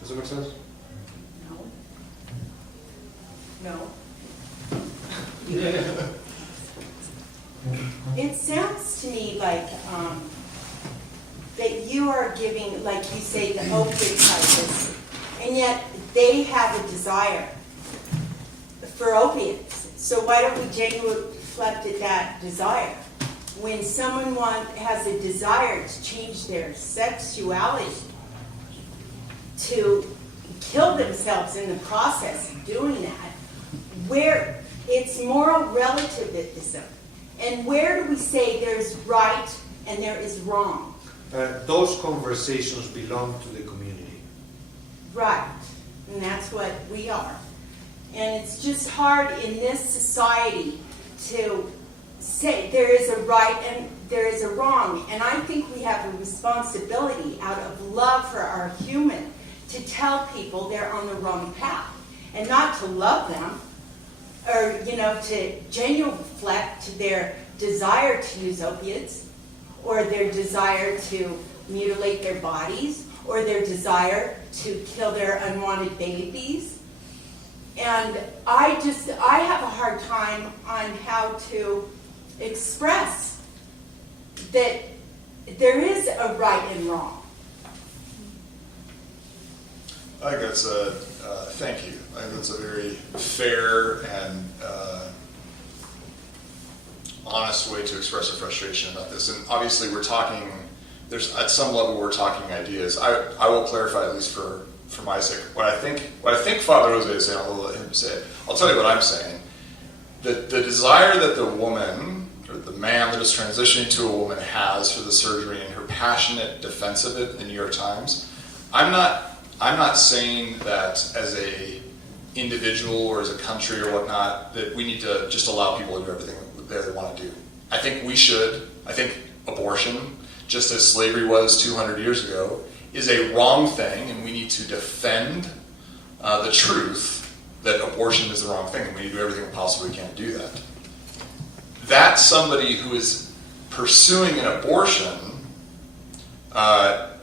Does that make sense? No. It sounds to me like that you are giving, like you say, the opioid crisis, and yet they have a desire for opiates. So why don't we genuflect at that desire? When someone has a desire to change their sexuality, to kill themselves in the process of doing that, where it's moral relativism. And where do we say there's right and there is wrong? Those conversations belong to the community. Right. And that's what we are. And it's just hard in this society to say there is a right and there is a wrong. And I think we have a responsibility out of love for our human to tell people they're on the wrong path. And not to love them, or, to genuflect to their desire to use opiates, or their desire to mutilate their bodies, or their desire to kill their unwanted babies. And I have a hard time on how to express that there is a right and wrong. I think that's thank you. I think that's a very fair and honest way to express a frustration about this. And obviously we're talking, at some level we're talking ideas. I will clarify, at least for my sake, what I think Father Jose is saying. I'll let him say it. I'll tell you what I'm saying. The desire that the woman, or the man that is transitioning to a woman has for the surgery and her passionate defense of it in the New York Times, I'm not saying that as a individual or as a country or whatnot that we need to just allow people to do everything that they want to do. I think we should. I think abortion, just as slavery was 200 years ago, is a wrong thing, and we need to defend the truth that abortion is the wrong thing, and we need to do everything we possibly can to do that. That somebody who is pursuing an abortion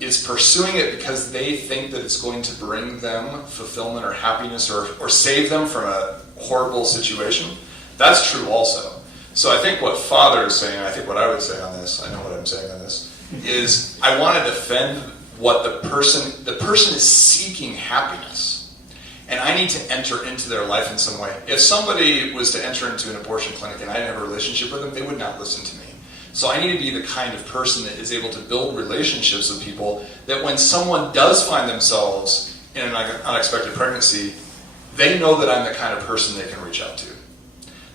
is pursuing it because they think that it's going to bring them fulfillment or happiness or save them from a horrible situation, that's true also. So I think what Father is saying, and I think what I would say on this, I know what I'm saying on this, is I want to defend what the person is seeking happiness. And I need to enter into their life in some way. If somebody was to enter into an abortion clinic and I didn't have a relationship with them, they would not listen to me. So I need to be the kind of person that is able to build relationships with people that when someone does find themselves in an unexpected pregnancy, they know that I'm the kind of person they can reach out to.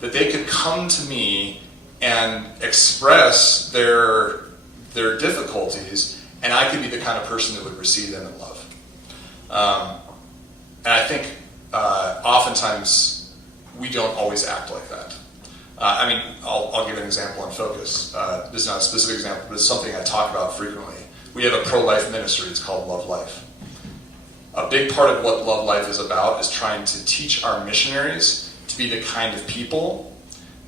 That they could come to me and express their difficulties, and I could be the kind of person that would receive them in love. And I think oftentimes we don't always act like that. I'll give an example on Focus. This is not a specific example, but it's something I talk about frequently. We have a pro-life ministry. It's called Love Life. A big part of what Love Life is about is trying to teach our missionaries to be the kind of people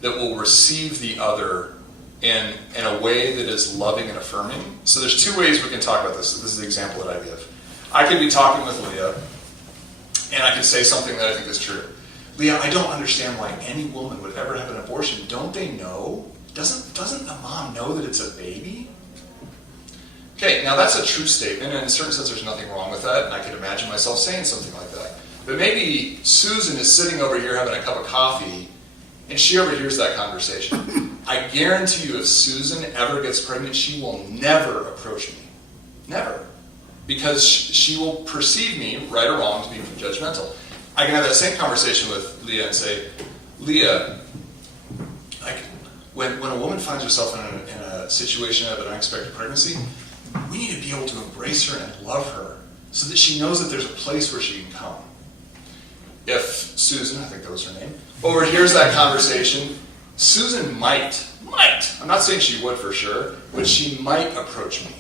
that will receive the other in a way that is loving and affirming. So there's two ways we can talk about this. This is the example that I give. I could be talking with Leah, and I could say something that I think is true. Leah, I don't understand why any woman would ever have an abortion. Don't they know? Doesn't a mom know that it's a baby? Okay, now that's a true statement, and in a certain sense there's nothing wrong with that, and I could imagine myself saying something like that. But maybe Susan is sitting over here having a cup of coffee, and she overhears that conversation. I guarantee you if Susan ever gets pregnant, she will never approach me. Never. Because she will perceive me, right or wrong, to be judgmental. I can have that same conversation with Leah and say, Leah, when a woman finds herself in a situation of an unexpected pregnancy, we need to be able to embrace her and love her so that she knows that there's a place where she can come. If Susan, I think that was her name, overhears that conversation, Susan might, I'm not saying she would for sure, but she might approach me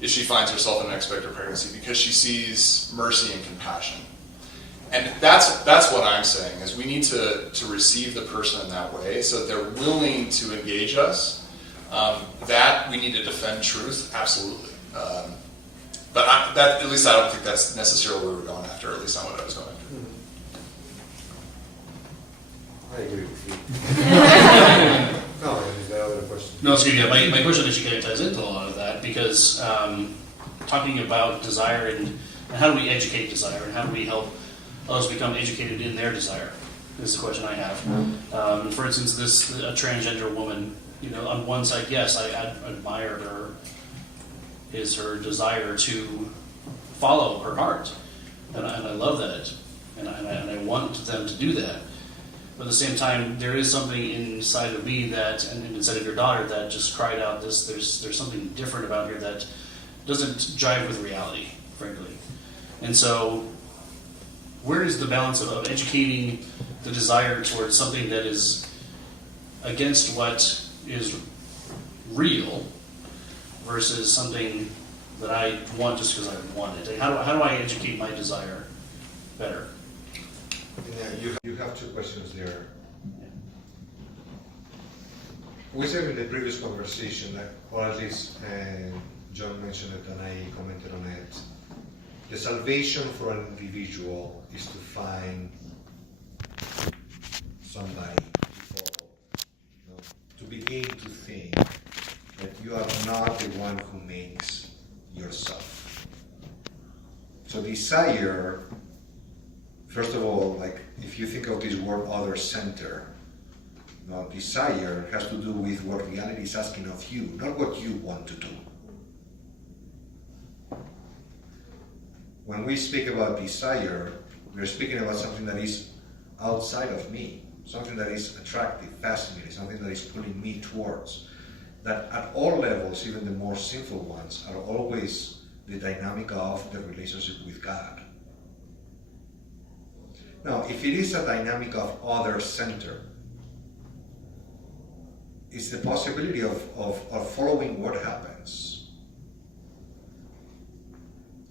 if she finds herself in an unexpected pregnancy because she sees mercy and compassion. And that's what I'm saying, is we need to receive the person in that way so that they're willing to engage us. That we need to defend truth, absolutely. But at least I don't think that's necessarily what we're going after, at least not what I was going after. I agree with you. No, is there other question? No, so yeah, my question actually kind of ties into a lot of that because talking about desire and how do we educate desire and how do we help others become educated in their desire is the question I have. For instance, a transgender woman, on one side, yes, I admire her desire to follow her heart, and I love that, and I want them to do that. But at the same time, there is something inside of me and inside of your daughter that just cried out, there's something different about here that doesn't jive with reality, frankly. And so, where is the balance of educating the desire towards something that is against what is real versus something that I want just because I want it? Like how do I educate my desire better? Yeah, you have two questions there. We said in the previous conversation, or at least John mentioned it and I commented on it, the salvation for an individual is to find somebody to follow, to begin to think that you are not the one who makes yourself. So desire, first of all, if you think of this word other center, desire has to do with what reality is asking of you, not what you want to do. When we speak about desire, we're speaking about something that is outside of me, something that is attractive, fascinating, something that is pulling me towards. That at all levels, even the more sinful ones, are always the dynamic of the relationship with God. Now, if it is a dynamic of other-centered, it's the possibility of following what happens.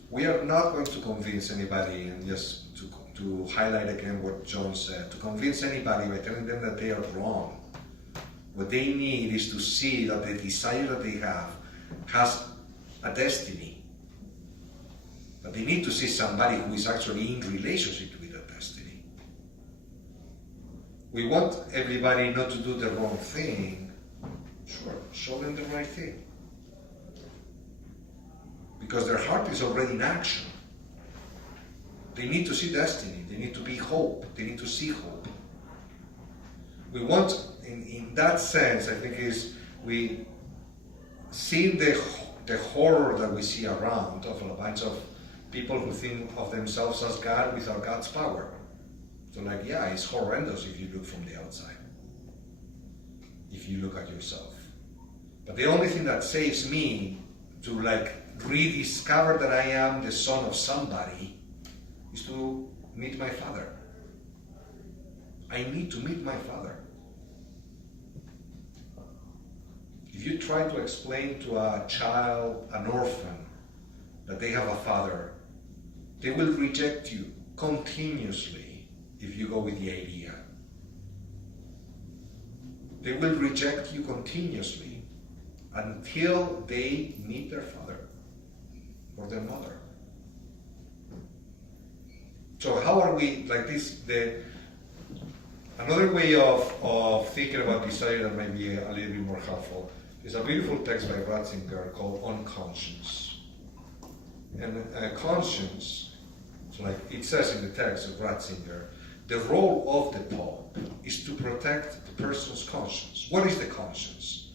We are not going to convince anybody, and just to highlight again what John said, to convince anybody by telling them that they are wrong. What they need is to see that the desire that they have has a destiny. But they need to see somebody who is actually in relationship with that destiny. We want everybody not to do the wrong thing. Sure, show them the right thing. because their heart is already in action. They need to see destiny. They need to be hope. They need to see hope. We want, in that sense, I think, is we see the horror that we see around of a bunch of people who think of themselves as God without God's power. So like, yeah, it's horrendous if you look from the outside. If you look at yourself. But the only thing that saves me to like rediscover that I am the son of somebody is to meet my Father. I need to meet my Father. If you try to explain to a child, an orphan, that they have a father, they will reject you continuously if you go with the idea. They will reject you continuously until they meet their father or their mother. So how are we, like this, another way of thinking about desire that might be a little bit more helpful is a beautiful text by Ratzinger called On Conscience. And conscience, so like it says in the text of Ratzinger, the role of the Pope is to protect the person's conscience. What is the conscience?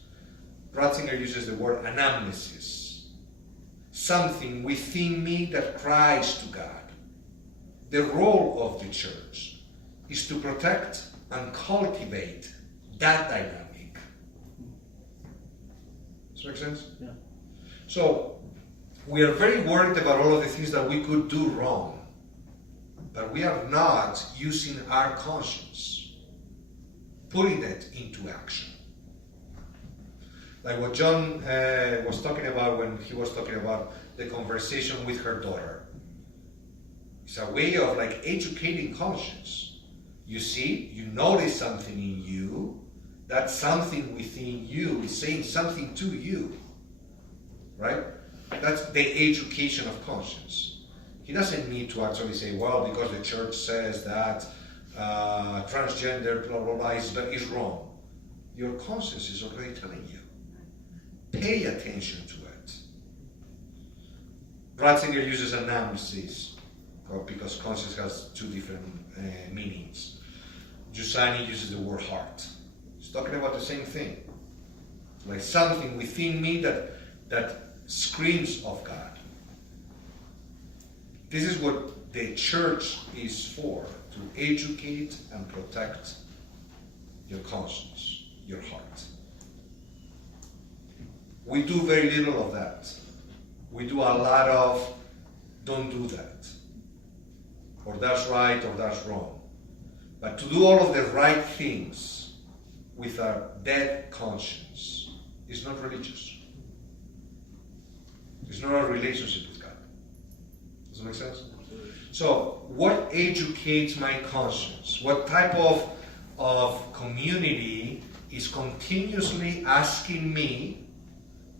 Ratzinger uses the word anamnesis, something within me that cries to God. The role of the church is to protect and cultivate that dynamic. Does that make sense? Yeah. So, we are very worried about all of the things that we could do wrong, but we are not using our conscience, putting it into action. Like what John was talking about when he was talking about the conversation with her daughter. It's a way of like educating conscience. You see, you notice something in you, that something within you is saying something to you, right? That's the education of conscience. He doesn't need to actually say, well, because the church says that transgender, blah, blah, blah, is wrong. Your conscience is already telling you. Pay attention to it. Ratzinger uses anamnesis, because conscience has two different meanings. Giussani uses the word heart. He's talking about the same thing. Like something within me that screams of God. This is what the church is for, to educate and protect your conscience, your heart. We do very little of that. We do a lot of don't do that. Or that's right, or that's wrong. But to do all of the right things with a dead conscience is not religious. It's not a relationship with God. Does that make sense? So, what educates my conscience? What type of community is continuously asking me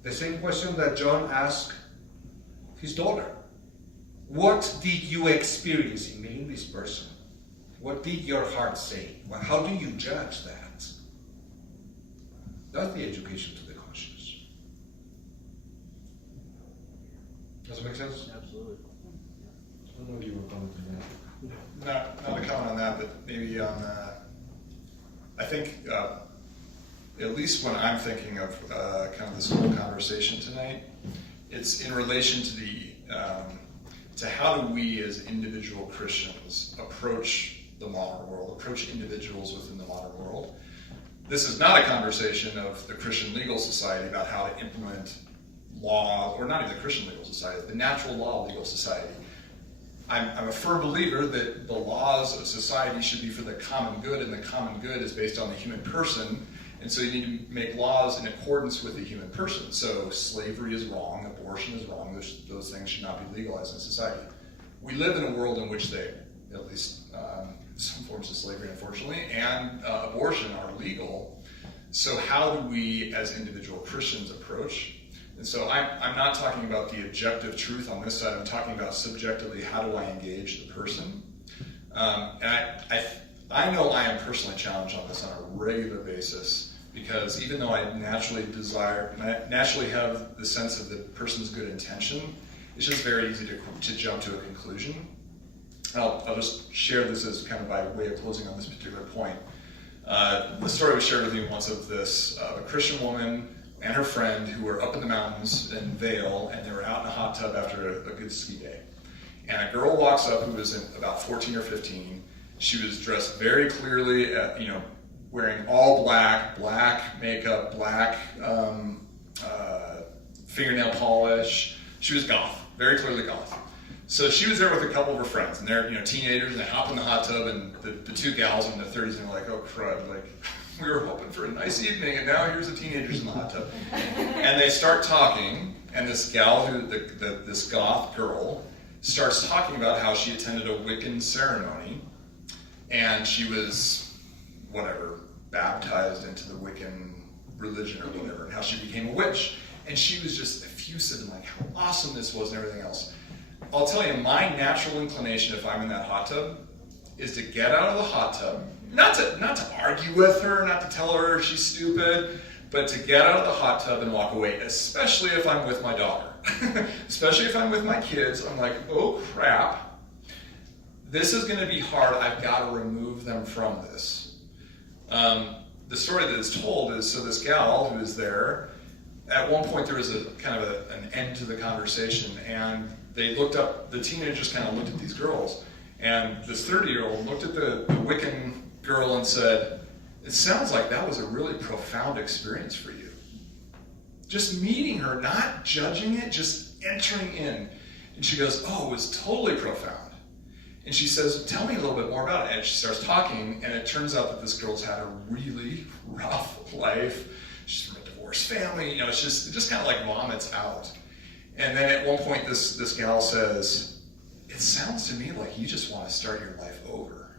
the same question that John asked his daughter? What did you experience in meeting this person? What did your heart say? Well, how do you judge that? That's the education to the conscience. Does it make sense? Absolutely. I don't know if you were commenting on that. Not a comment on that, but maybe on I think at least when I'm thinking of kind of this whole conversation tonight, it's in relation to the to how do we as individual Christians approach the modern world, approach individuals within the modern world. This is not a conversation of the Christian legal society about how to implement law, or not even the Christian legal society, the natural law legal society. I'm a firm believer that the laws of society should be for the common good, and the common good is based on the human person, and so you need to make laws in accordance with the human person. So slavery is wrong, abortion is wrong, those things should not be legalized in society. We live in a world in which they, at least some forms of slavery unfortunately, and abortion are legal. So how do we as individual Christians approach? And so I'm not talking about the objective truth on this side. I'm talking about subjectively, how do I engage the person? And I know I am personally challenged on this on a regular basis, because even though I naturally have the sense of the person's good intention, it's just very easy to jump to a conclusion. And I'll just share this as kind of by way of closing on this particular point. The story was shared with me once of this a Christian woman and her friend who were up in the mountains in Vail, and they were out in a hot tub after a good ski day. And a girl walks up who was about 14 or 15. She was dressed very clearly, wearing all black makeup, black fingernail polish. She was goth, very clearly goth. So she was there with a couple of her friends, and they're teenagers, and they hop in the hot tub, and the two gals in their 30s, and they're like, oh crud, like we were hoping for a nice evening, and now here's the teenagers in the hot tub. And they start talking, and this gal, this goth girl, starts talking about how she attended a Wiccan ceremony, and she was, baptized into the Wiccan religion or whatever, and how she became a witch. And she was just effusive and like how awesome this was and everything else. I'll tell you, my natural inclination if I'm in that hot tub is to get out of the hot tub, not to argue with her, not to tell her she's stupid, but to get out of the hot tub and walk away, especially if I'm with my daughter. Especially if I'm with my kids. I'm like, oh crap, this is going to be hard. I've got to remove them from this. The story that is told is, so this gal who is there, at one point there was a kind of an end to the conversation, and they looked up, the teenagers kind of looked at these girls, and this 30-year-old looked at the Wiccan girl and said, it sounds like that was a really profound experience for you. Just meeting her, not judging it, just entering in. And she goes, oh, it was totally profound. And she says, tell me a little bit more about it. And she starts talking, and it turns out that this girl's had a really rough life. She's from a divorced family. It just kind of like vomits out. And then at one point, this gal says, it sounds to me like you just want to start your life over.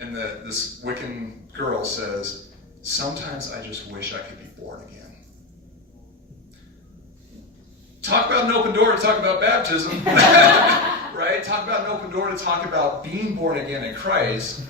And this Wiccan girl says, sometimes I just wish I could be born again. Talk about an open door to talk about baptism. Right? Talk about an open door to talk about being born again in Christ.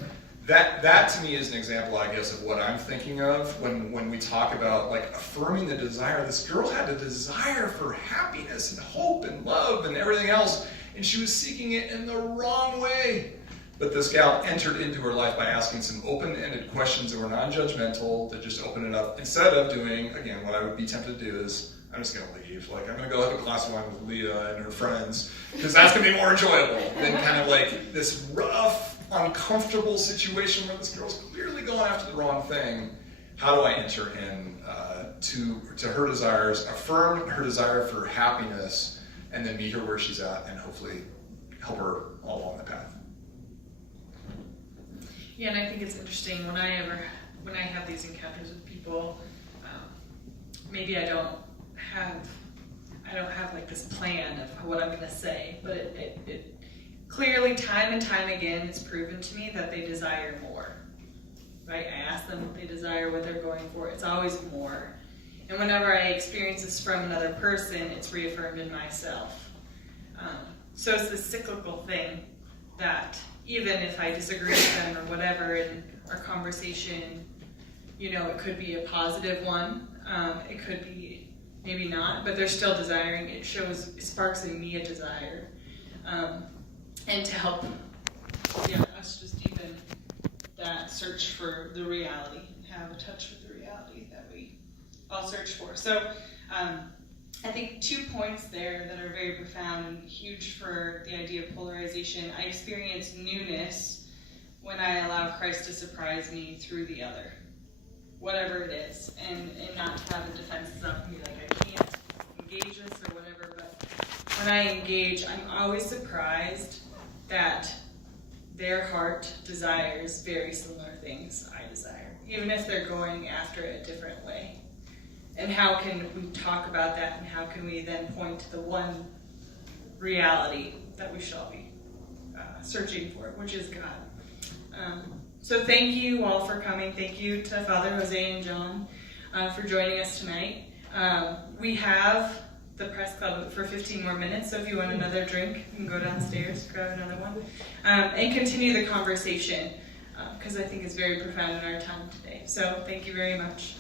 That to me is an example, I guess, of what I'm thinking of when we talk about like affirming the desire. This girl had a desire for happiness and hope and love and everything else, and she was seeking it in the wrong way. But this gal entered into her life by asking some open-ended questions that were non-judgmental, that just open it up. Instead of doing, again, what I would be tempted to do is, I'm just going to leave. Like, I'm going to go have a glass of wine with Leah and her friends, because that's going to be more enjoyable than kind of like this rough, uncomfortable situation where this girl's clearly going after the wrong thing. How do I enter in to her desires, affirm her desire for happiness, and then meet her where she's at and hopefully help her all along the path? Yeah, and I think it's interesting when I have these encounters with people, maybe I don't have like this plan of what I'm going to say, but it clearly time and time again it's proven to me that they desire more, right? I ask them what they desire, what they're going for. It's always more. And whenever I experience this from another person, it's reaffirmed in myself. So it's this cyclical thing that even if I disagree with them or whatever in our conversation, it could be a positive one. It could be maybe not, but they're still desiring. It sparks in me a desire. And to help us just deepen that search for the reality and have a touch with the reality that we all search for. So I think 2 points there that are very profound and huge for the idea of polarization. I experience newness when I allow Christ to surprise me through the other, whatever it is, and not to have the defenses up and be like, I can't engage this or whatever. But when I engage, I'm always surprised that their heart desires very similar things I desire, even if they're going after it a different way. And how can we talk about that, and how can we then point to the one reality that we shall be searching for, which is God. So thank you all for coming. Thank you to Father Jose and John for joining us tonight. We have the press club for 15 more minutes, so if you want another drink, you can go downstairs, grab another one, and continue the conversation, because I think it's very profound in our time today. So thank you very much.